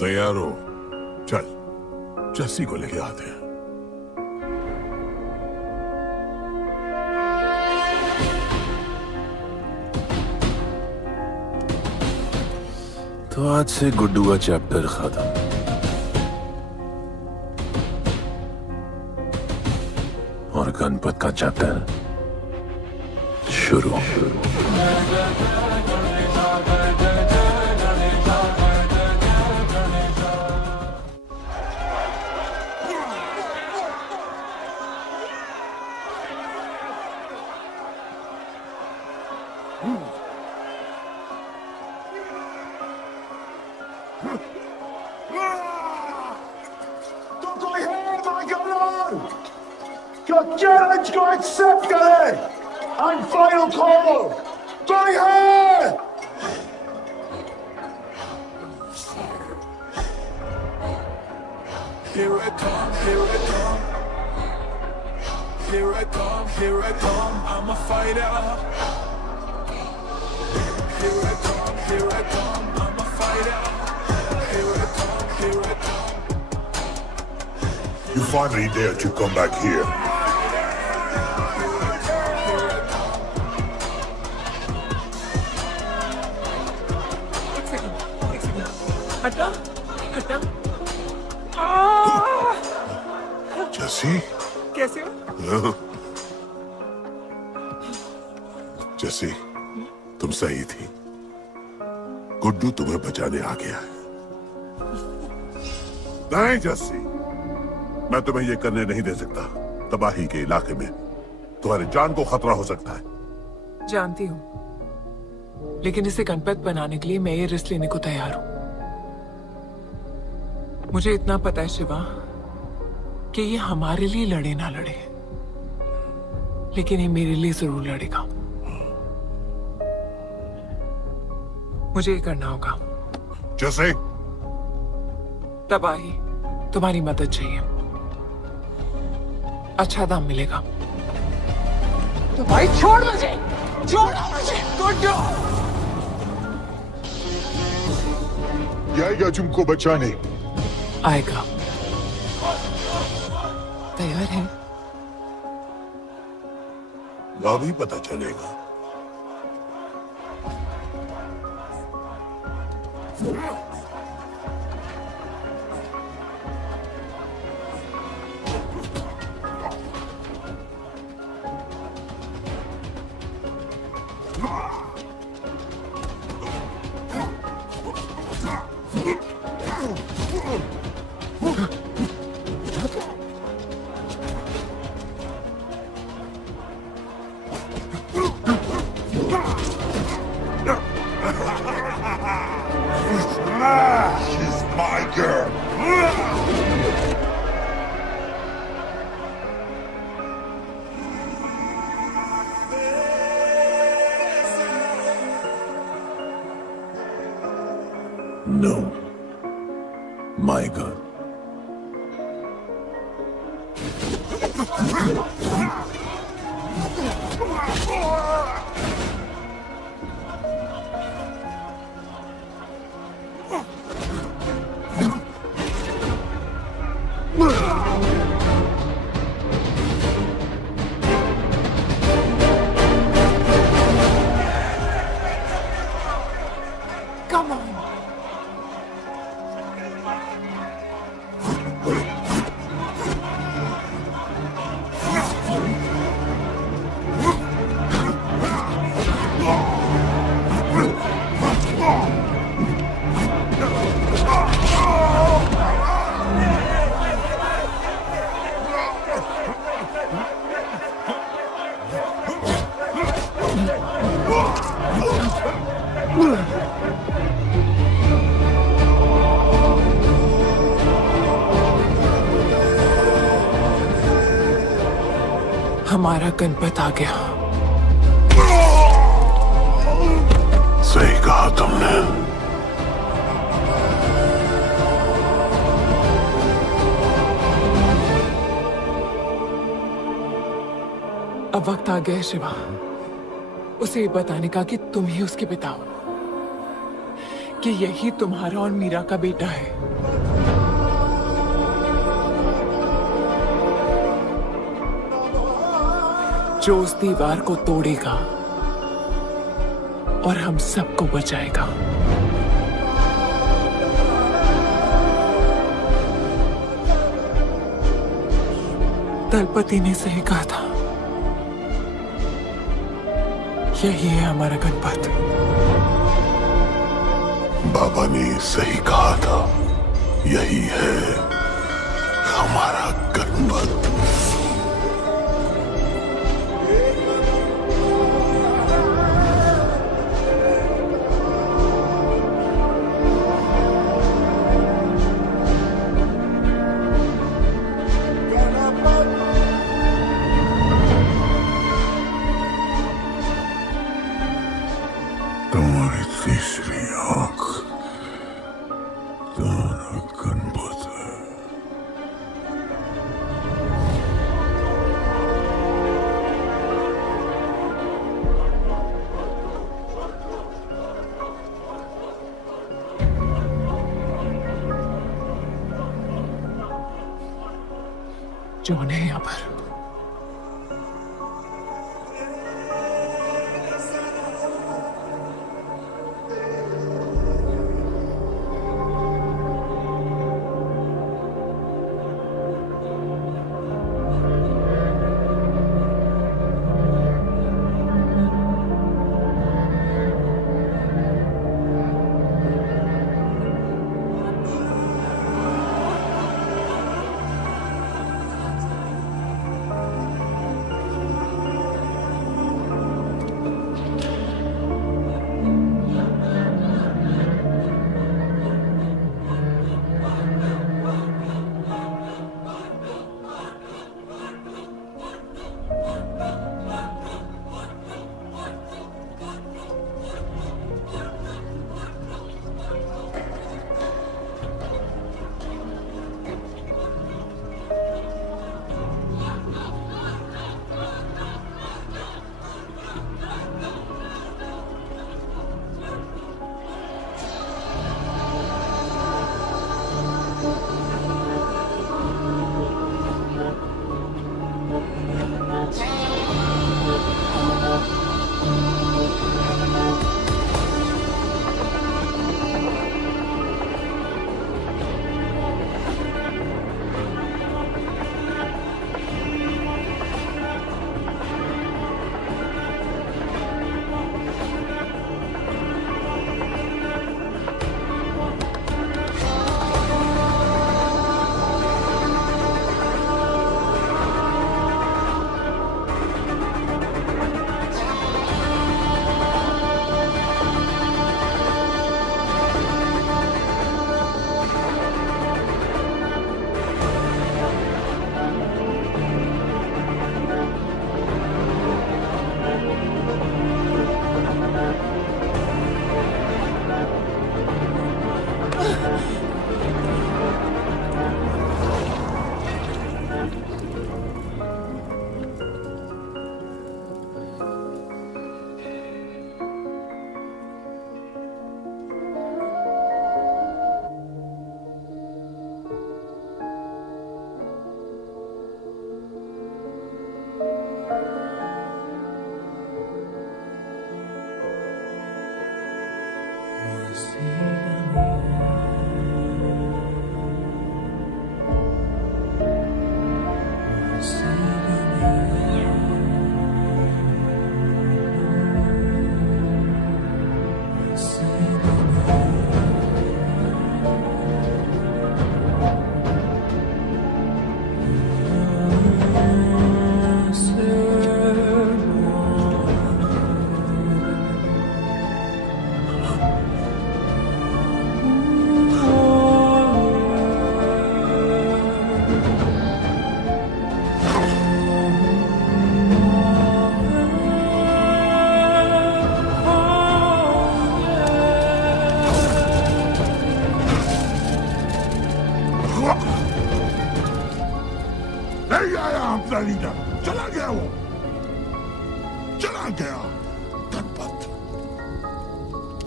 तैयार हो? चल जस्सी को लेके आते हैं। तो आज से गुड्डू का चैप्टर खत्म। और गणपत का चैप्टर शुरू। तो कोई है माइकल जो चैलेंज को एक्सेप्ट करे एंड फाइनल कॉल कोई है? Here I come, here I come. Here I come, here I come. I'm a fighter. Here I come, here I come. I'm a fighter. Here I come, here I come. You finally dare to come back here. हटा हटा। जस्सी? कैसे हो? जस्सी, तुम सही थी। गुड्डू तुम्हें बचाने आ गया है। नहीं जस्सी, मैं तुम्हें यह करने नहीं दे सकता। तबाही के इलाके में तुम्हारी जान को खतरा हो सकता है। जानती हूँ, लेकिन इसे गणपत बनाने के लिए मैं ये रिस्क लेने को तैयार हूँ। मुझे इतना पता है शिवा कि ये हमारे लिए लड़े ना लड़े, लेकिन ये मेरे लिए जरूर लड़ेगा। मुझे ये करना होगा। जैसे? तबाही, तुम्हारी मदद चाहिए। अच्छा दाम मिलेगा। तो भाई छोड़ मुझे, छोड़ो मुझे, गुड्डू। आएगा तुमको बचाने। आएगा। तैयार है? अभी पता चलेगा। She's my girl. No, my girl. Come on. हमारा गणपत आ गया। सही कहा तुमने। अब वक्त आ गया है शिवा, उसे ये बताने का कि तुम ही उसके पिता हो। कि यही तुम्हारा और मीरा का बेटा है। जो उस दीवार को तोड़ेगा और हम सबको बचाएगा। दलपति ने सही कहा था, यही है हमारा गणपत। बाबा ने सही कहा था, यही है हमारा गणपत। तुम्हारी तीसरी आंख तुम्हारा गणपत है। जॉन है यहाँ पर। नहीं आया अपना लीडर, चला गया वो, चला गया। गणपत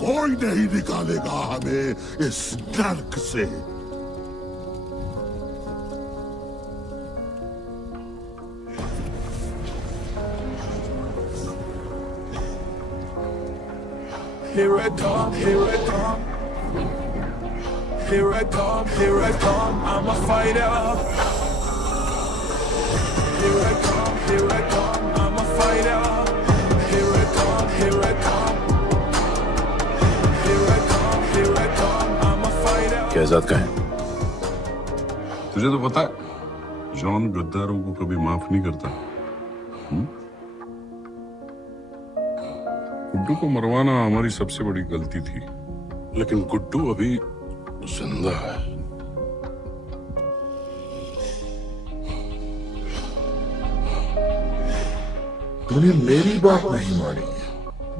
कोई नहीं निकालेगा हमें इस नर्क से। Here I come, here I come. Here I come, here I come. I'm a fighter. Here I come, here I come. I'm a fighter. Here I come, here I come. Here I come, here I come. I'm a fighter. Kaizad का है? तुझे तो पता है John गद्दारों को कभी माफ नहीं करता। गुड्डू को मरवाना हमारी सबसे बड़ी गलती थी, लेकिन गुड्डू अभी जिंदा है। तूने मेरी बात नहीं मानी।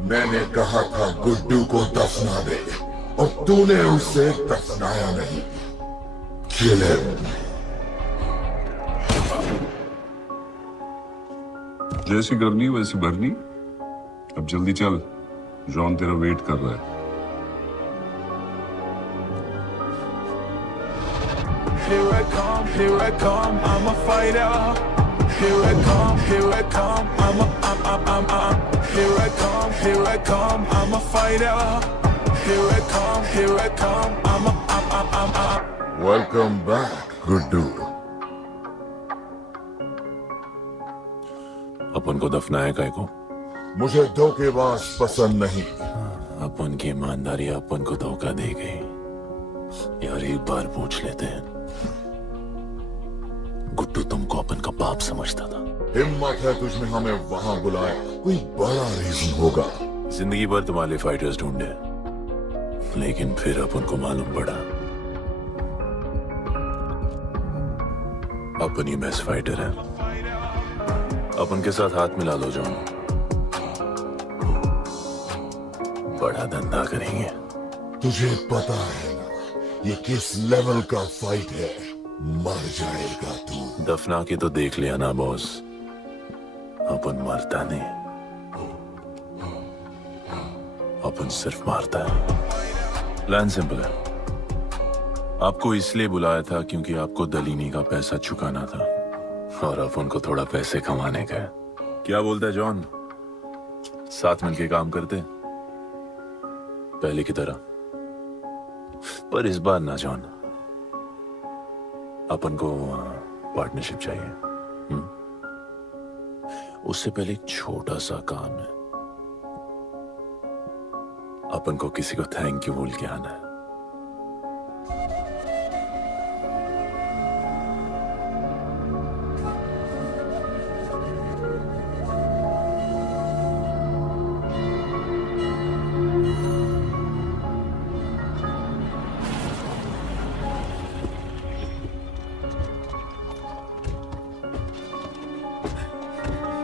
मैंने कहा था गुड्डू को दफना दे और तूने उसे दफनाया नहीं। Kill him. जैसी करनी वैसी भरनी। अब जल्दी चल, जॉन तेरा वेट कर रहा है। Here I come, here I come, I'm a fighter. Here I come, here I come, I'm here I come, here I come, I'm a fighter. Here I come, here I come, I'm Welcome back, Guddu. अपन को दफनाया काय को? मुझे धोखेबाज पसंद नहीं। अपन की ईमानदारी अपन को धोखा दे गई। यार एक बार पूछ लेते हैं, गुड्डू तुमको अपन का बाप समझता था। हिम्मत है तुझमें हमें वहां बुलाए, कोई बड़ा रीजन होगा। जिंदगी भर तुम्हारे फाइटर्स ढूंढे, लेकिन फिर अपन को मालूम पड़ा अपन ही बेस्ट फाइटर है। अपन के साथ हाथ मिला लो जॉन, बड़ा धंधा करेंगे। तुझे पता है ना ये किस लेवल का फाइट है? मर जाएगा तू। दफना के तो देख लिया ना बॉस, अपन मरता नहीं, अपन सिर्फ मारता है। प्लान सिंपल है। आपको इसलिए बुलाया था क्योंकि आपको दलीनी का पैसा चुकाना था और अपन को थोड़ा पैसे कमाने का है। क्या बोलता है जॉन? साथ मिलके काम करते पहले की तरह। पर इस बार ना जॉन, अपन को पार्टनरशिप चाहिए। उससे पहले एक छोटा सा काम है। अपन को किसी को थैंक यू बोल के आना है।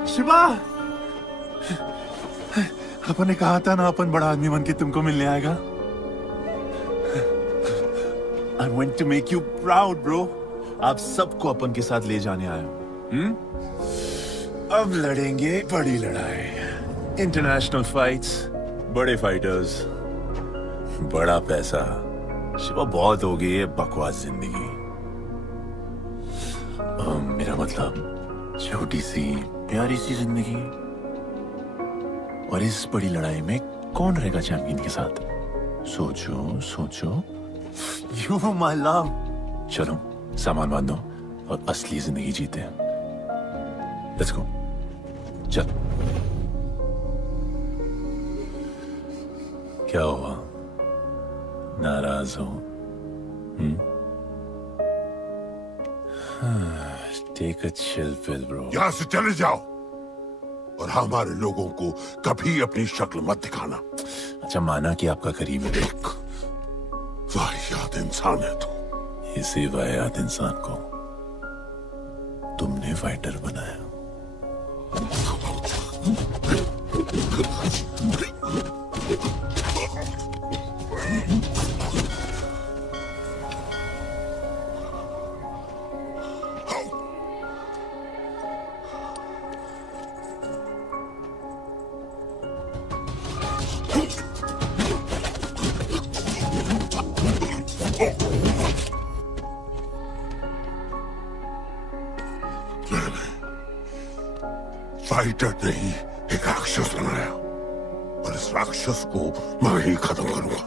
शिवा, अपन ने कहा था ना अपन बड़ा आदमी बन के तुमको मिलने आएगा। I want to make you proud, bro. आप सबको अपन के साथ ले जाने आया हूं। अब लड़ेंगे बड़ी लड़ाई। इंटरनेशनल फाइट्स, बड़े फाइटर्स, बड़ा पैसा। शिवा बहुत हो गई है बकवास जिंदगी। मेरा मतलब छोटी सी प्यारी सी जिंदगी। और इस बड़ी लड़ाई में कौन रहेगा चैंपियन के साथ? सोचो सोचो। You my love. चलो सामान बांधो और असली जिंदगी जीते हैं। Let's go. चल। क्या हुआ? नाराज हो? Take a chill pill bro. यहां से चले जाओ और हमारे लोगों को कभी अपनी शक्ल मत दिखाना। अच्छा माना कि आपका करीब है। एक वाहियात इंसान है तू। इसी वाहियात इंसान को तुमने फाइटर बनाया। फाइटर नहीं, एक राक्षस बनाया, और इस राक्षस को मैं ही खत्म करूंगा।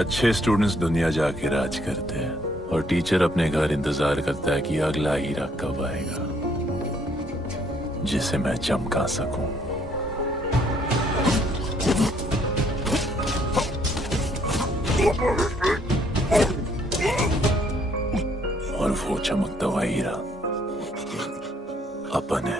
अच्छे स्टूडेंट्स दुनिया जाके राज करते हैं और टीचर अपने घर इंतजार करता है कि अगला हीरा कब आएगा जिसे मैं चमका सकूं। और वो चमकता हुआ हीरा अपन है।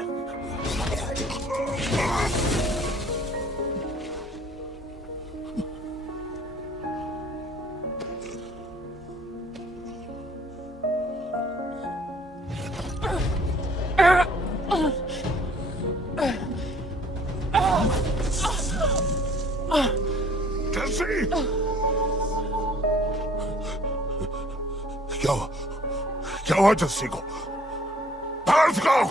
जस्सी! क्या हुआ? क्या हुआ जस्सी को? बाहर सिखाओ!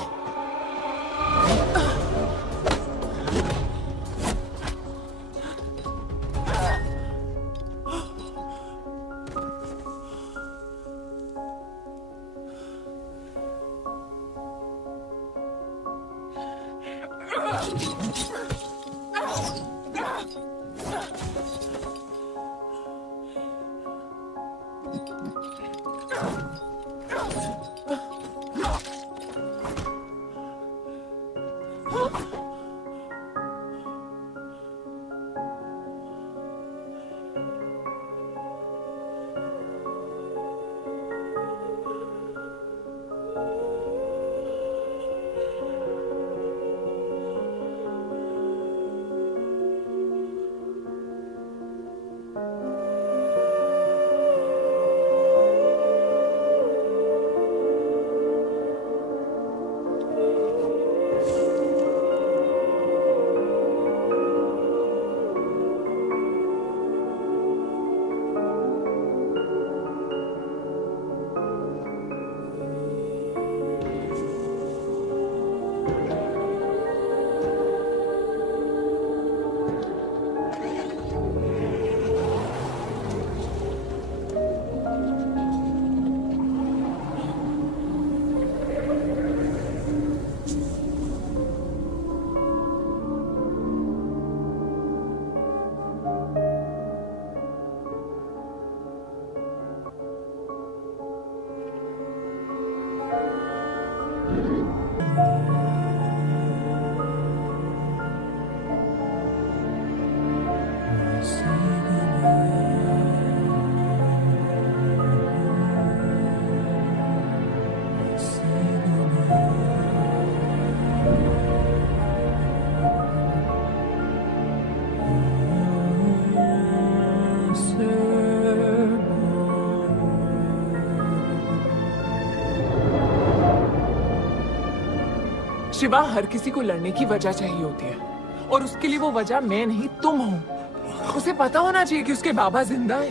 शिवा, हर किसी को लड़ने की वजह चाहिए होती है और उसके लिए वो वजह मैं नहीं तुम हो। उसे पता होना चाहिए कि उसके बाबा जिंदा है,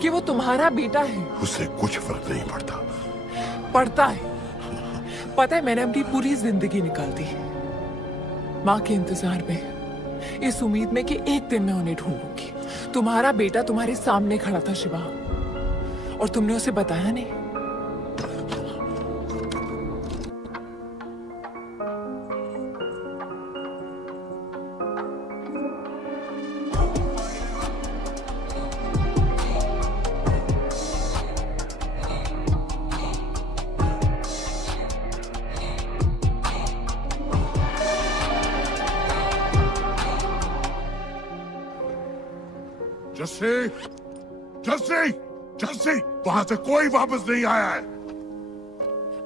कि वो तुम्हारा बेटा है। उसे कुछ फर्क नहीं पड़ता। पड़ता है। पता है, मैंने अपनी पूरी जिंदगी निकाल दी माँ के इंतजार में, इस उम्मीद में कि एक दिन मैं उन्हें ढूंढूंगी। तुम्हारा बेटा तुम्हारे सामने खड़ा था शिवा, और तुमने उसे बताया नहीं। जस्सी! जस्सी! जस्सी! वहां से कोई वापस नहीं आया है।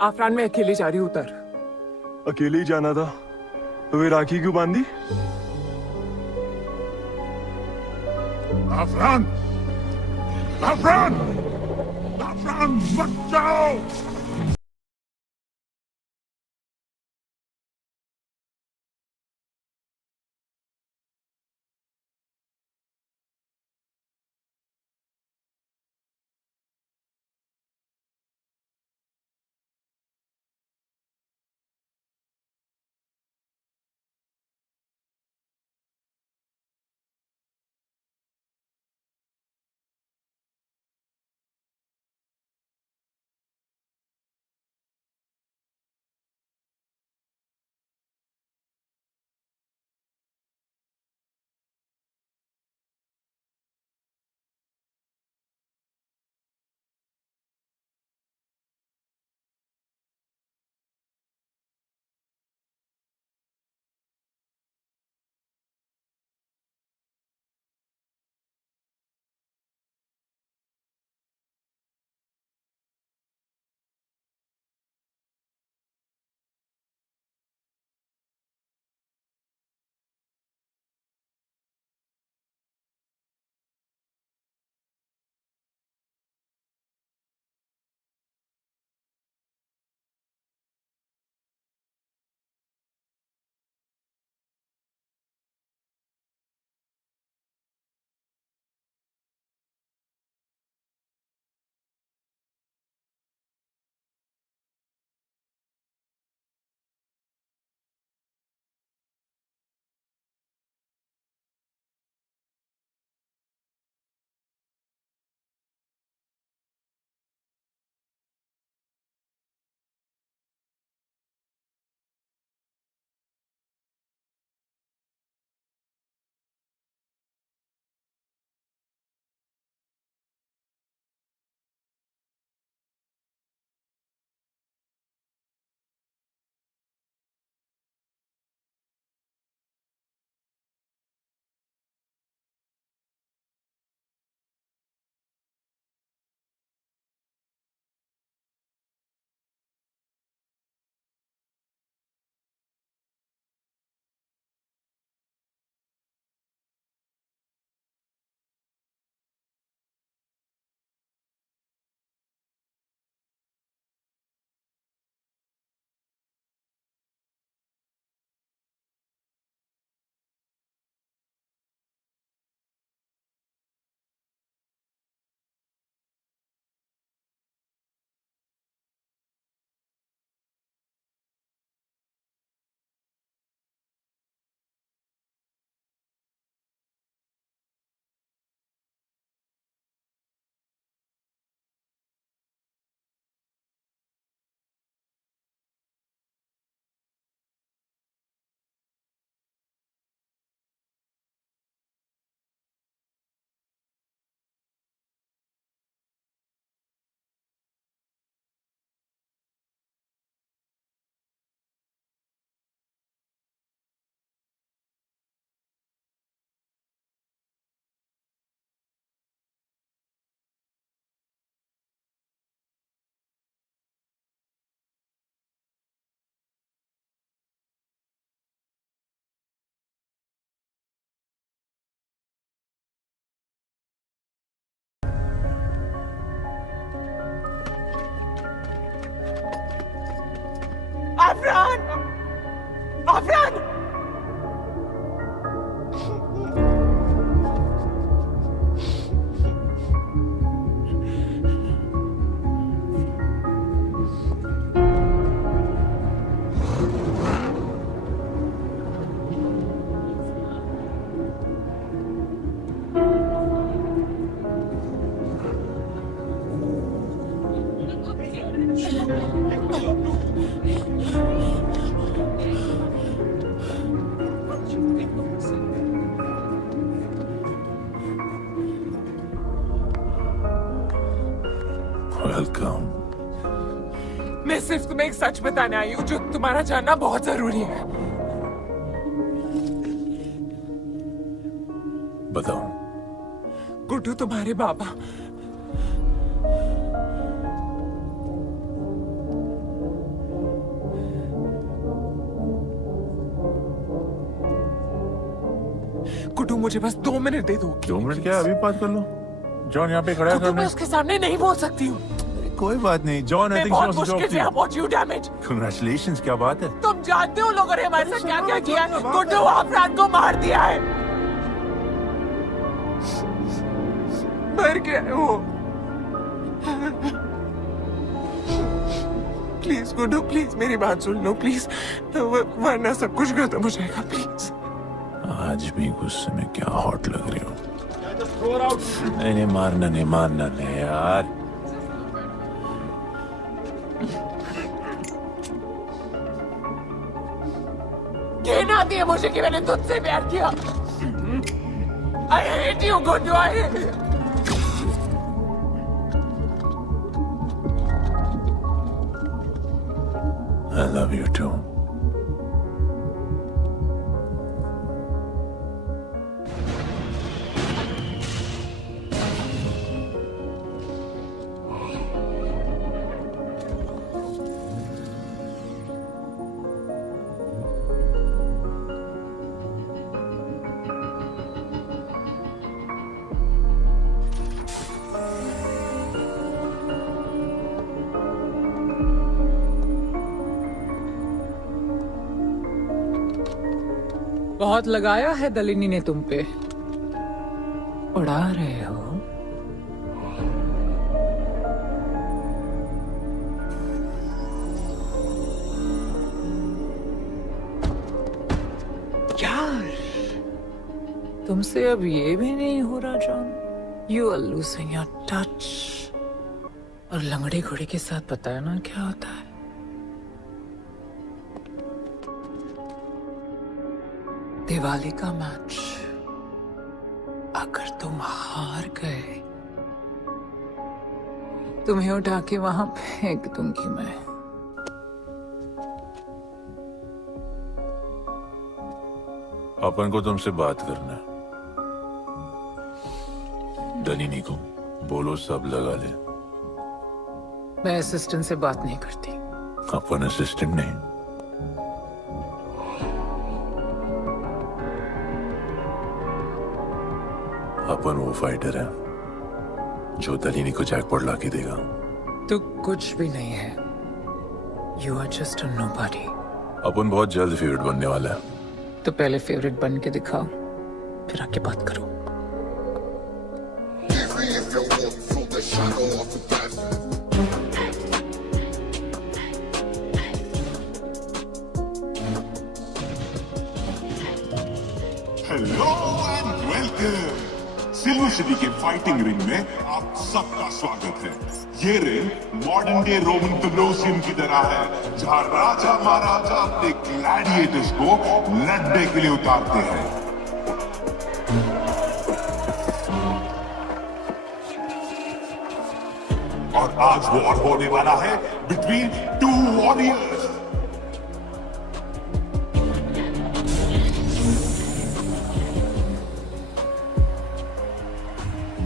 आफरान, मैं अकेले जा रही हूँ। उतर। अकेले ही जाना था तो वे राखी क्यों बांधी? आफरान! आफरान! आफरान, मत जाओ! आफरान! आफरान! वेलकम। मैं सिर्फ तुम्हें एक सच बताने आई हूँ जो तुम्हारा जानना बहुत जरूरी है। बताओ। गुड्डू तुम्हारे बाबा गुड्डू, मुझे बस 2 मिनट दे दो। 2 मिनट क्या, अभी बात कर लो। जॉन यहाँ पे खड़ा है गुड्डू, मैं सामने। उसके सामने नहीं बोल सकती हूँ। कोई बात नहीं जॉन, आई मैं थिंक बहुत मुश्किल say about you damn it. Congratulations, क्या बात है। तुम जानते हो लोगों ने हमारे साथ क्या क्या किया है? गुड्डू आफरान को मार दिया है। मर गया है वो। प्लीज गुड्डू, प्लीज मेरी बात सुन लो प्लीज, वरना सब कुछ खत्म हो जाएगा प्लीज। आज भी गुस्से में क्या हॉट लग रही हो। नहीं मारना नहीं यार। घिन आती है मुझे कि मैंने तुझसे प्यार किया। I hate you, Guddu, I hate you. I love you too. बहुत लगाया है दलिनी ने तुम पे। उड़ा रहे हो। यार, तुमसे अब ये भी नहीं हो रहा John. You are losing your touch. और लंगड़े घोड़े के साथ पता है ना क्या होता है? दिवाली का मैच अगर तुम हार गए, तुम्हें उठा के वहां फेंक दूंगी मैं। अपन को तुमसे बात करना है। दलिनी को बोलो सब लगा ले। मैं असिस्टेंट से बात नहीं करती। अपन असिस्टेंट नहीं, अपन वो फाइटर है जो दलिनी को जैकपॉट लाके देगा। तू कुछ भी नहीं है। You are just a nobody. अपन बहुत जल्द फेवरेट बनने वाला है। तो पहले फेवरेट बन के दिखाओ, फिर आके बात करो। Hello and welcome. Silver city के फाइटिंग रिंग में आप सबका स्वागत है। ये ring modern day Roman Colosseum की तरह है, जहां राजा महाराजा अपने ग्लैडिएटर्स को लड़ने के लिए उतारते हैं। और आज वॉर होने वाला है बिटवीन टू वॉरियर्स।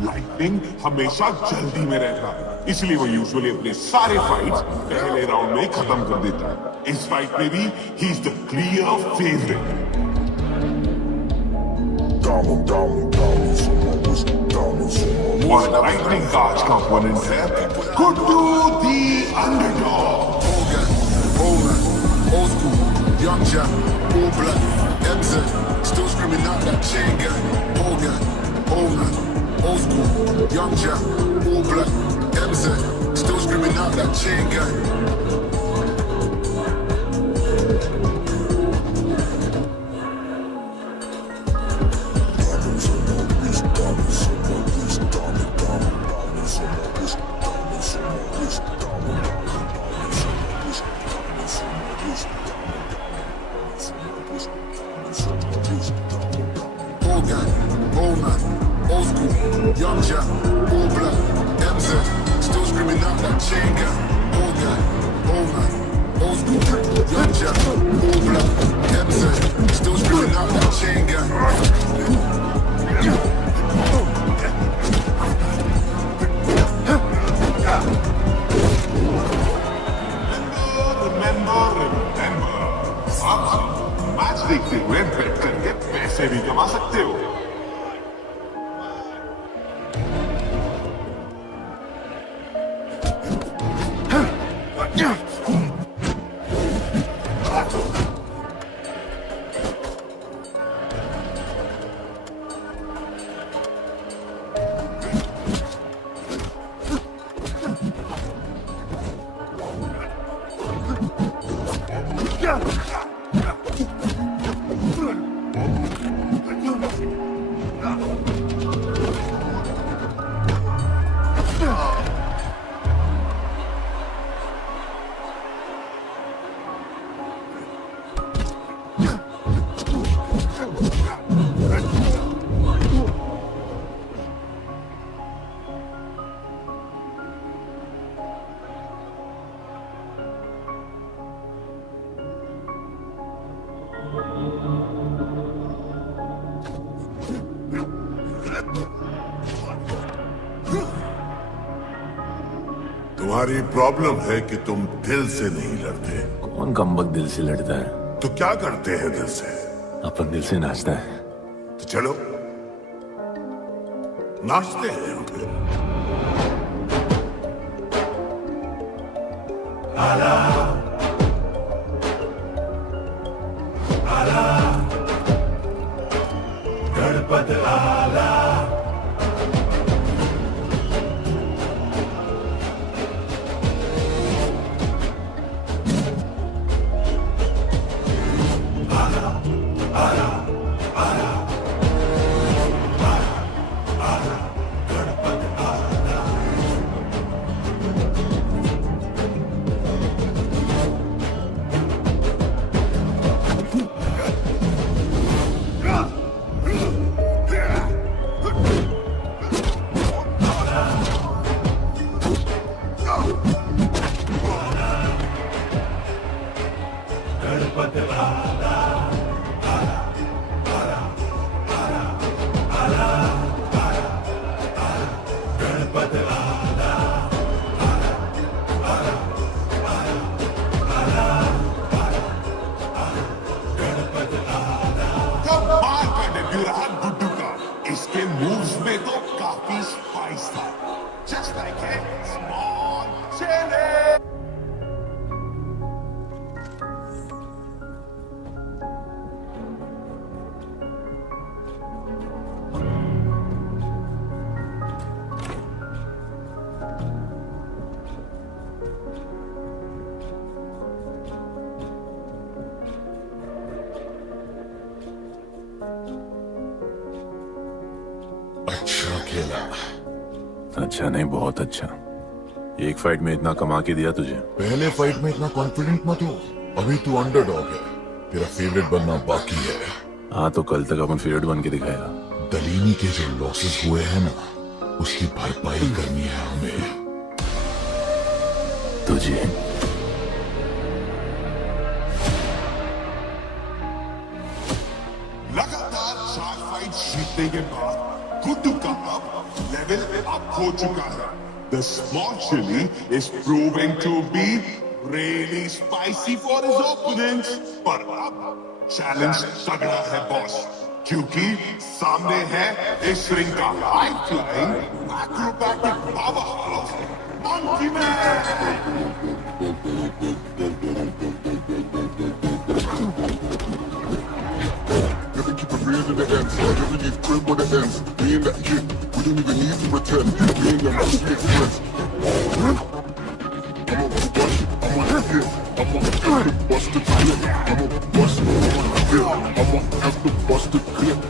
लाइटनिंग हमेशा जल्दी में रहता है, इसलिए वो यूजुअली अपने सारे फाइट्स पहले राउंड में खत्म कर देता है। इस फाइट में भी he is the clear favourite. और लाइटनिंग का आज का ओपोनेंट है गुड्डू दी underdog. school, young jack, all black, MZ, still screaming out that chain gang. Old gang, old man, old school, young jack, all black, MZ, still screaming out that chain gang. Old gang, old man, old school, young jack, all black, MZ, still screaming out that chain gang. Old gang, old man, old school, young jack, all black, MZ, still screaming out that chain gang. Match देखते हुए बेट करके पैसे भी कमा सकते हो। तुम्हारी problem है कि तुम दिल से नहीं लड़ते। कौन कमबख्त दिल से लड़ता है? तो क्या करते हैं दिल से? अपन दिल से नाचता है। तो चलो नाचते हैं हम फिर। गणपत आला अच्छा खेला। अच्छा नहीं, बहुत अच्छा। एक फाइट में इतना कमा के दिया तुझे। पहले फाइट में इतना कॉन्फिडेंट मत हो, अभी तू अंडरडॉग है, तेरा फेवरेट बनना बाकी है। हाँ तो कल तक अपन फेवरेट बन के दिखाएगा। दलीनी के जो लॉसेस हुए हैं ना, उसकी भरपाई करनी है हमें। तुझे लगातार 4 फाइट जीतने के बाद गुड्डू का अब लेवल अप हो चुका है। The small chili is proving to be really spicy for his opponents. पर अब चैलेंज तगड़ा है बॉस, क्योंकि सामने है इस रिंग का high flying acrobatic powerhouse monkey man. to the ends. Never leave crib with the ends. Me and that kid, we don't even need to pretend. Me and them just make friends. I'm a bust, I'm a hit. I'm a have to bust the clip. I'm a bust, I'm a hit. I'm a have to bust the clip.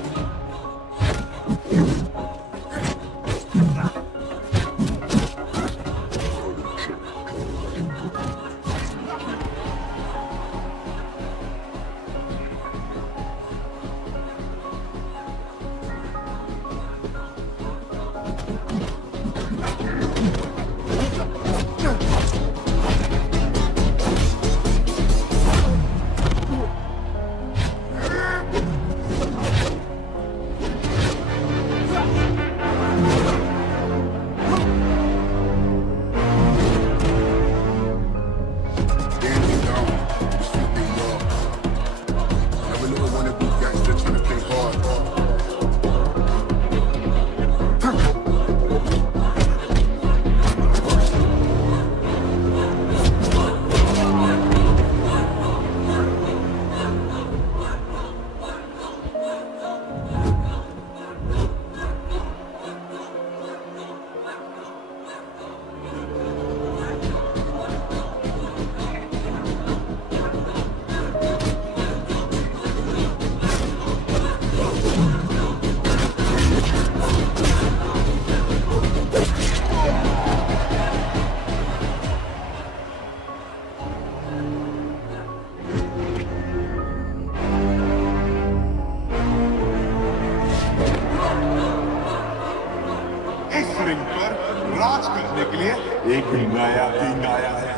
Ring पर राज करने के लिए एक king आया है।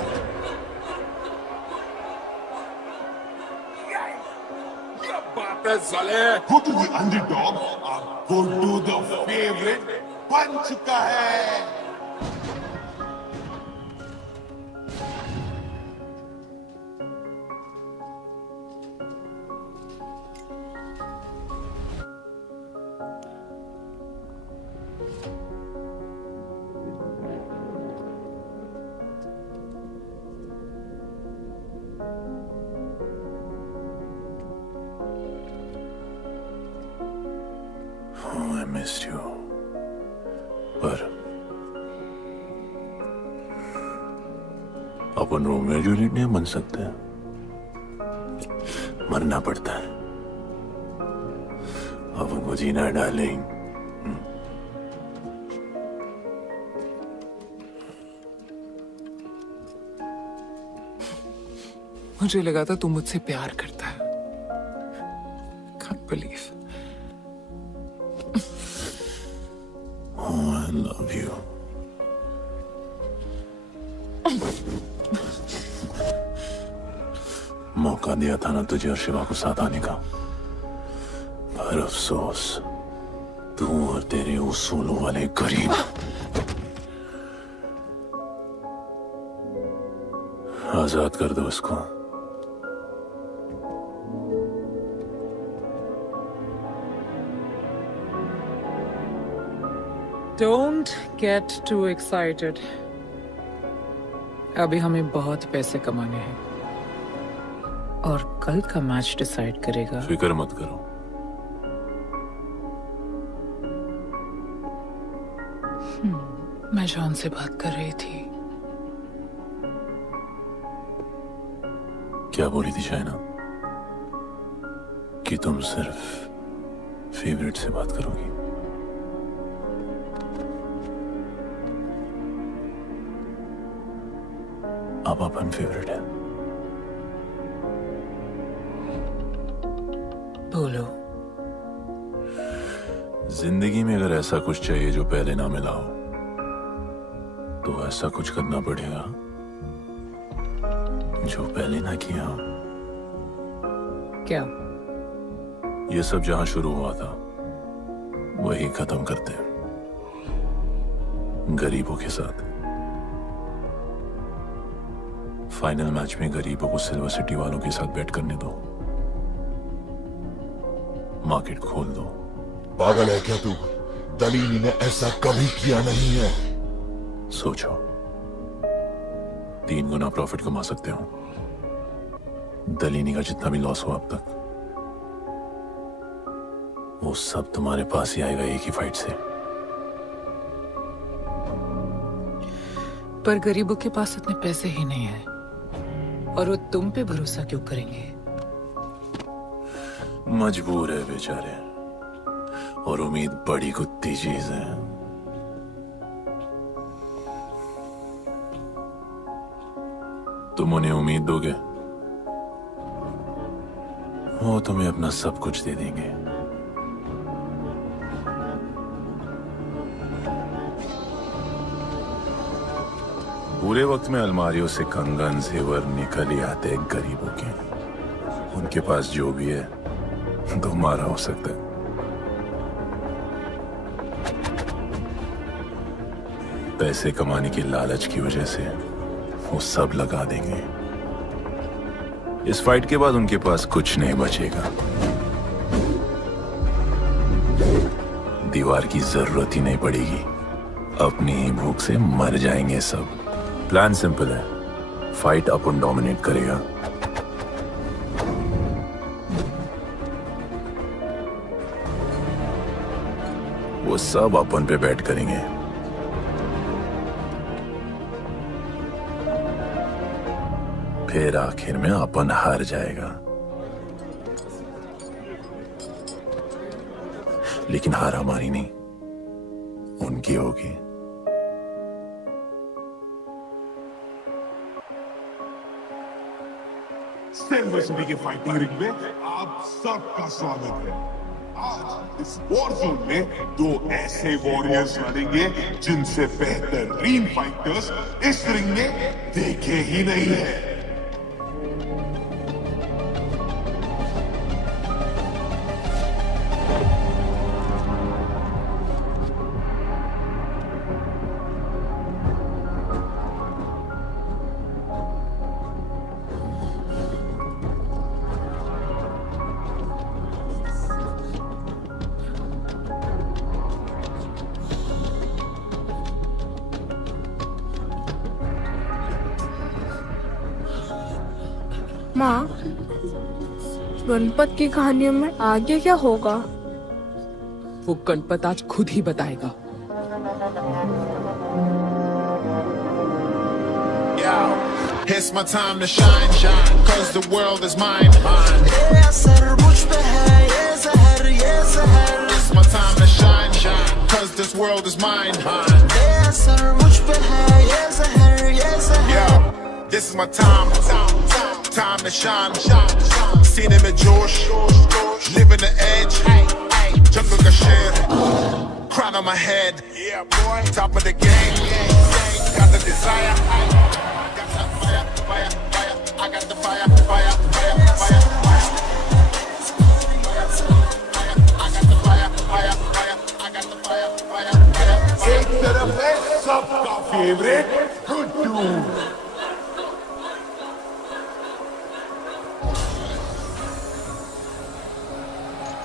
Go to the underdog और go to the favorite बन चुका है। I missed you. पर अपन रोमियो जूलियट नहीं बन सकते, मरना पड़ता है अपन को जीना है डार्लिंग। मुझे लगा था तू मुझसे प्यार करता है। Can't believe. Oh, I love you. मौका दिया था ना तुझे और शिवा को साथ आने का, पर अफसोस तू और तेरे उसूलों वाले गरीब। आजाद कर दो इसको। Don't get too excited. अभी हमें बहुत पैसे कमाने हैं और कल का मैच डिसाइड करेगा। फिक्र मत करो। मैं जॉन से बात कर रही थी। क्या बोली थी शायना? कि तुम सिर्फ फेवरेट से बात करोगी। अब अपन फेवरेट है। बोलो। जिंदगी में अगर ऐसा कुछ चाहिए जो पहले ना मिला हो, तो ऐसा कुछ करना पड़ेगा जो पहले ना किया हो। क्या? ये सब जहां शुरू हुआ था वही खत्म करते हैं, गरीबों के साथ। फाइनल मैच में गरीबों को सिल्वर सिटी वालों के साथ बैट करने दो, मार्केट खोल दो। पागल है क्या तू? दलीली ने ऐसा कभी किया नहीं है। सोचो, 3 गुना प्रॉफिट कमा सकते हो दलीनी का जितना भी लॉस हुआ अब तक। वो सब तुम्हारे पास ही आएगा एक ही फाइट से। पर गरीबों के पास इतने पैसे ही नहीं है, और वो तुम पे भरोसा क्यों करेंगे? मजबूर है बेचारे, और उम्मीद बड़ी कुत्ती चीज है। तुम उन्हें उम्मीद दोगे, वो तुम्हें अपना सब कुछ दे देंगे। पूरे वक्त में अलमारियों से कंगन जेवर निकल ही आते हैं गरीबों के। उनके पास जो भी है तुम्हारा हो सकता है। पैसे कमाने की लालच की वजह से वो सब लगा देंगे। इस फाइट के बाद उनके पास कुछ नहीं बचेगा। दीवार की जरूरत ही नहीं पड़ेगी, अपनी ही भूख से मर जाएंगे सब। प्लान सिंपल है, फाइट अपन डोमिनेट करेगा। वो सब अपन पे बैट करेंगे। फिर आखिर में अपन हार जाएगा, लेकिन हार हमारी नहीं, उनकी होगी। सिल्वर सिटी के फाइटिंग रिंग में आप सबका स्वागत है। आज इस वॉर जोन में दो ऐसे वॉरियर्स लड़ेंगे जिनसे बेहतरीन फाइटर्स इस रिंग में देखे ही नहीं है। माँ, गणपत की कहानियों में आगे क्या होगा? वो गणपत आज खुद ही बताएगा। It's my time to shine, shine, cause the world is mine, mine. ये असर मुझ पे है, ये ज़हर, ये ज़हर. It's my time to shine, shine, cause this world is mine, mine. ये असर मुझ पे है, ये ज़हर, ये ज़हर. Yo, this is my time, time to shine, shine. Seen him at Josh, living the edge, jungle ka sher, crown on my head, yeah boy, top of the game, got the desire. I got the fire, fire, fire, fire, fire. I got the fire, fire, fire. I got the fire, fire, fire. एक तरफ है सबका favourite Guddu,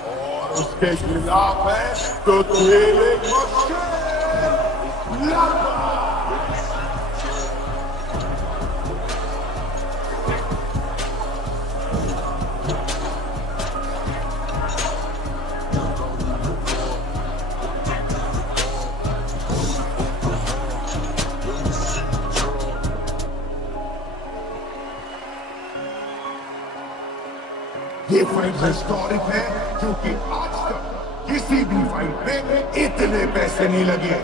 और उसके खिलाफ है तो खेले मुश्किल लगा। ये फाइट हिस्टोरिक है क्योंकि आज तक किसी भी फाइट में इतने पैसे नहीं लगे।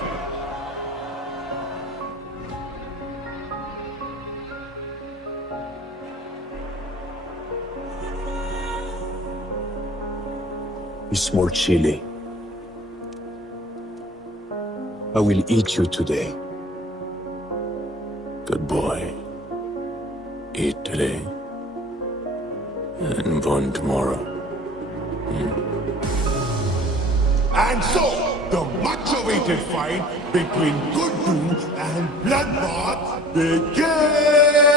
You small chili. I will eat you today. Good boy. Eat today and one tomorrow. And so, the much-awaited fight between Guddu and Bloodbath begins!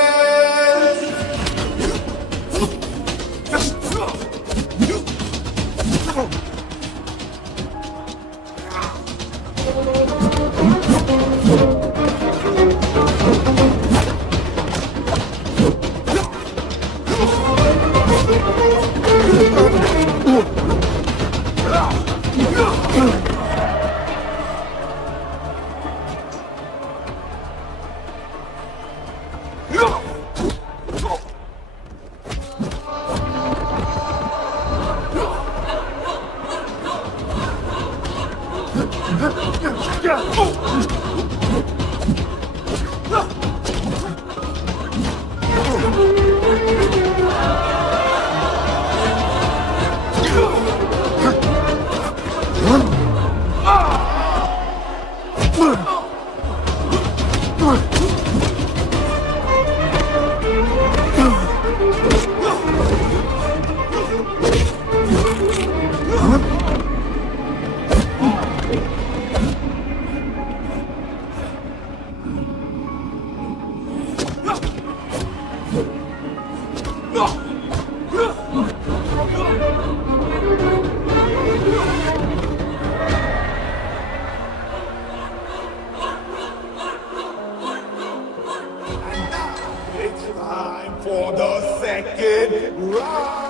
It's time for the second round.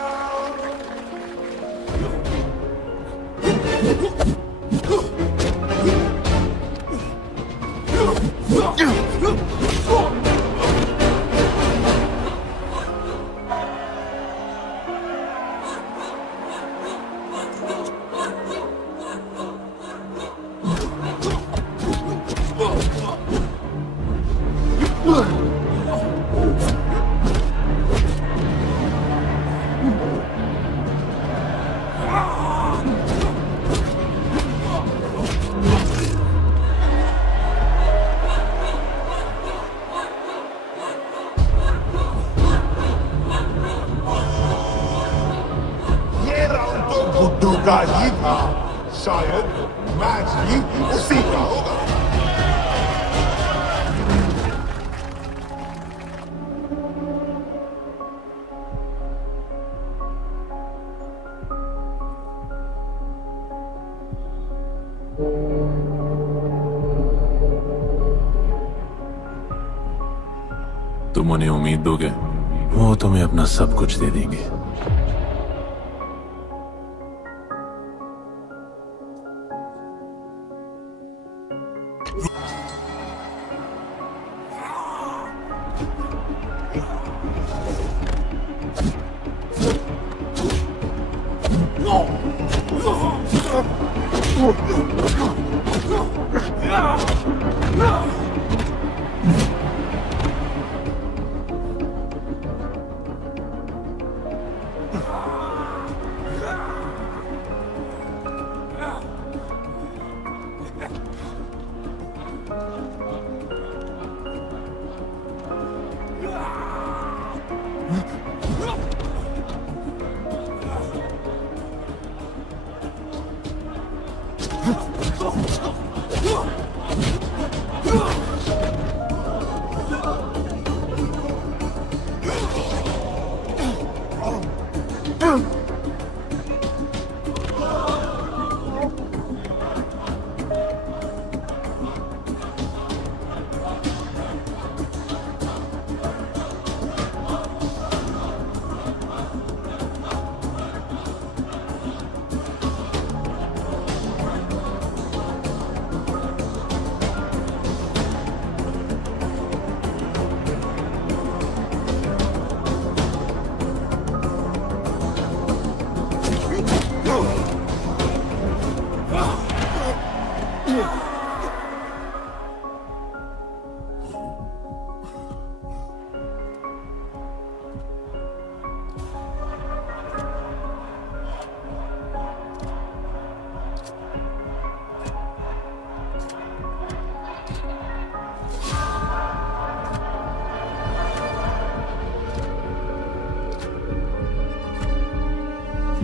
ये round तो गुड्डू का ही था, शायद match भी उसी का होगा। तुम उन्हें उम्मीद दोगे, वो तुम्हें अपना सब कुछ दे देंगे।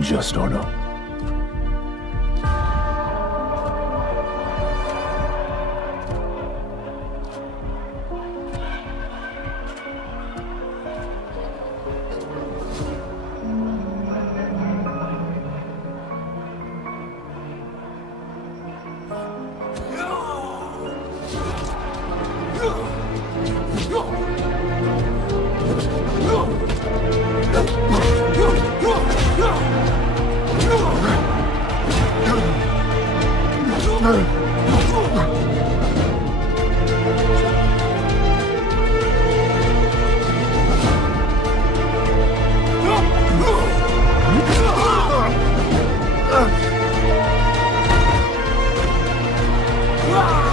Just honor. Ah!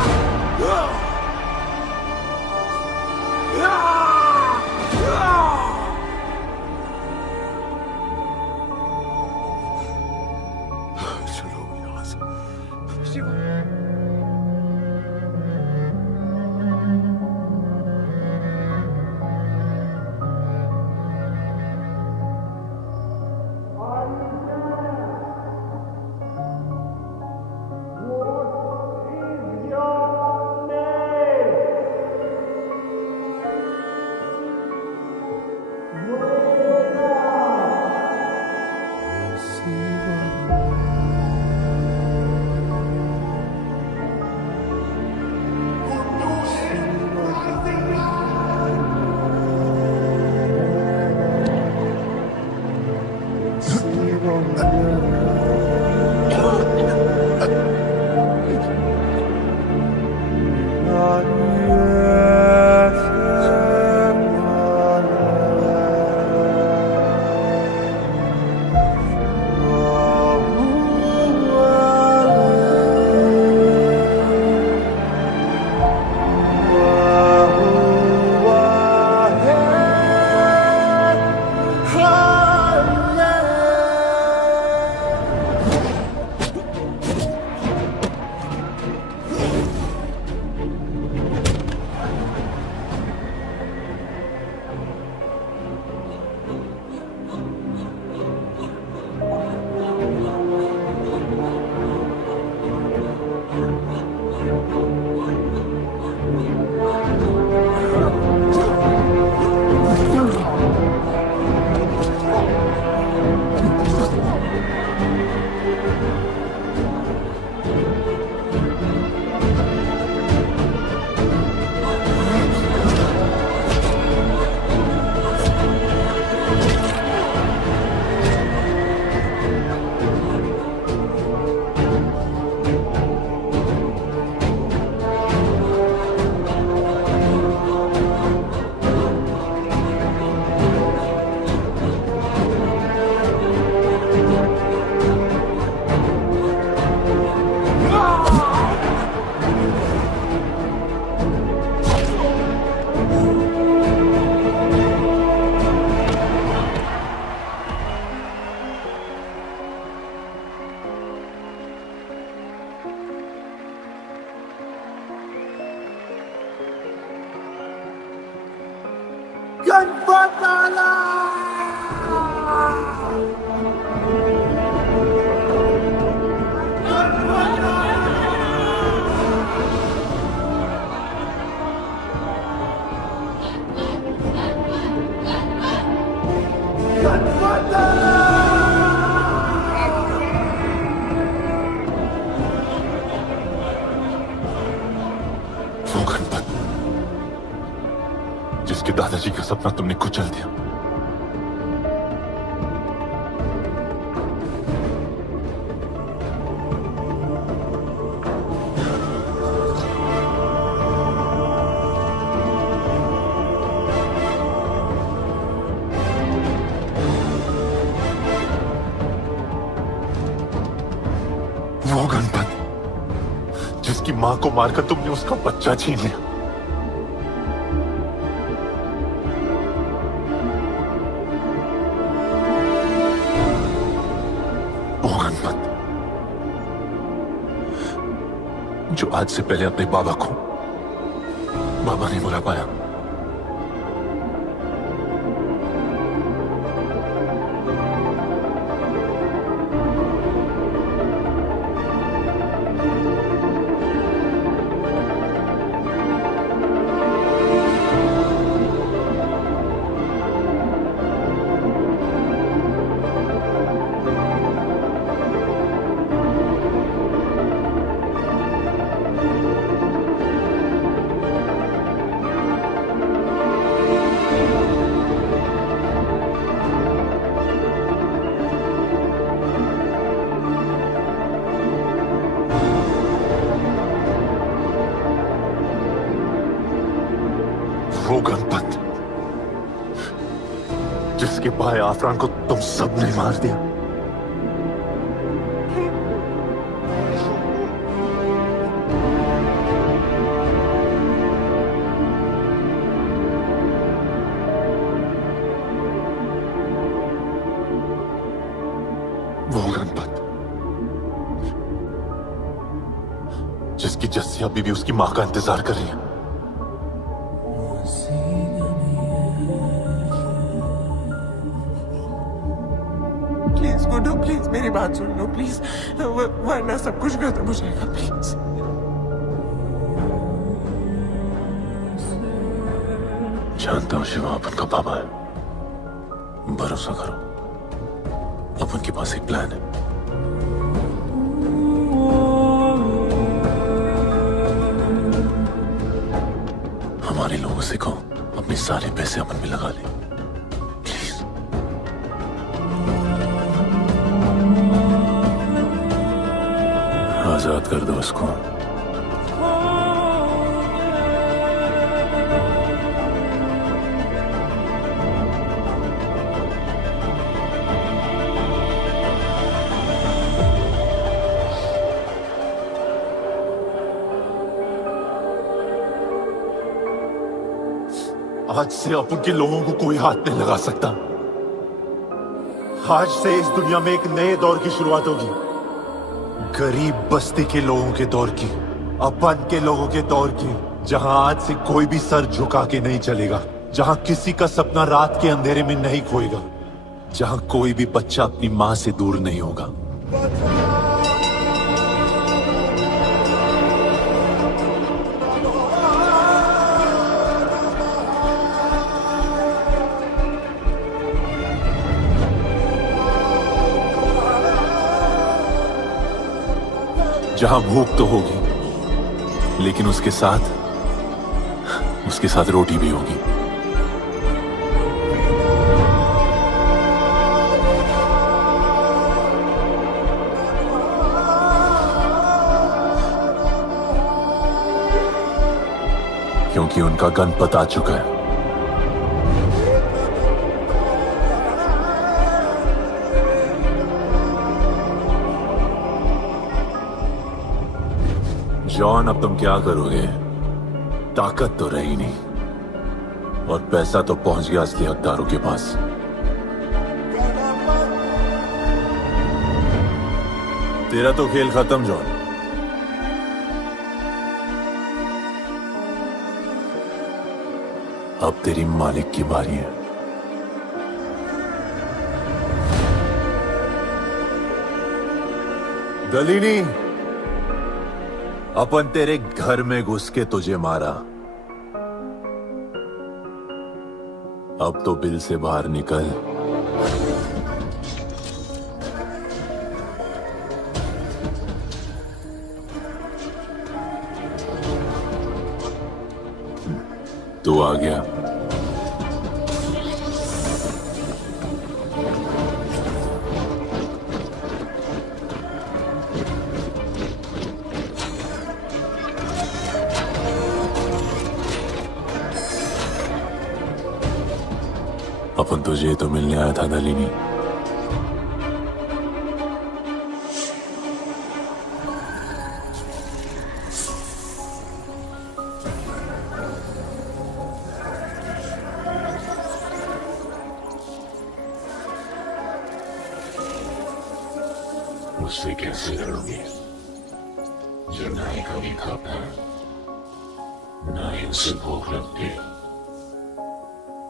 वो गणपत जिसके दादाजी का सपना तुमने कुचल दिया। वो गणपत जिसकी मां को मारकर तुमने उसका बच्चा छीन लिया। वो गणपत जो आज से पहले अपने बाबा को बाबा नहीं बुला पाया। वो गणपत जिसके भाई आफरान को तुम सबने मार दिया। वो गणपत जिसकी जस्सी अभी भी उसकी मां का इंतजार कर रही है। प्लीज गुड्डू, प्लीज मेरी बात सुन लो प्लीज, वरना सब कुछ खत्म हो जाएगा प्लीज। जानता हूं शिवा अपन का बाबा है, भरोसा करो अपन के पास एक प्लान है। हमारे लोगों से कहो अपने सारे पैसे अपन में लगा ले। आजाद कर दो उसको। आज से अपन के लोगों को कोई हाथ नहीं लगा सकता। आज से इस दुनिया में एक नए दौर की शुरुआत होगी, गरीब बस्ती के लोगों के दौर की, अपन के लोगों के दौर की, जहां आज से कोई भी सर झुका के नहीं चलेगा, जहां किसी का सपना रात के अंधेरे में नहीं खोएगा, जहां कोई भी बच्चा अपनी मां से दूर नहीं होगा। जहां भूख तो होगी, लेकिन उसके साथ रोटी भी होगी। क्योंकि उनका गणपत आ चुका है। जॉन, अब तुम क्या करोगे? ताकत तो रही नहीं और पैसा तो पहुंच गया असली हकदारों के पास। तेरा तो खेल खत्म जॉन। अब तेरी मालिक की बारी है। दलीनी, अपन तेरे घर में घुस के तुझे मारा, अब तो बिल से बाहर निकल। तू आ गया। अपन तुझे तो मिलने आया था दलीनी। मुझसे कैसे लड़ोगे जो ना ही कभी खाता, ना ही उसे भूख लगती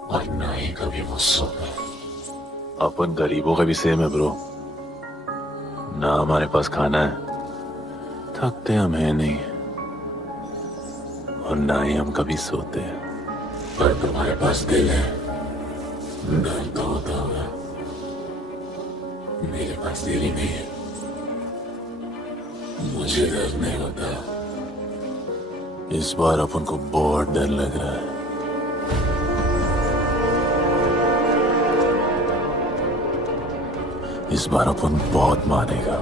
और ना ही कभी वो सोता। अपन गरीबों का भी सेम है ब्रो। ना हमारे पास खाना है, थकते हम है नहीं, और ना ही हम कभी सोते हैं। पर तुम्हारे पास दिल है, दर्द तो होता होगा। मेरे पास दिल ही नहीं है, मुझे दर्द नहीं होता। इस बार अपन को बहुत डर लग रहा है। इस बार अपन बहुत मानेगा।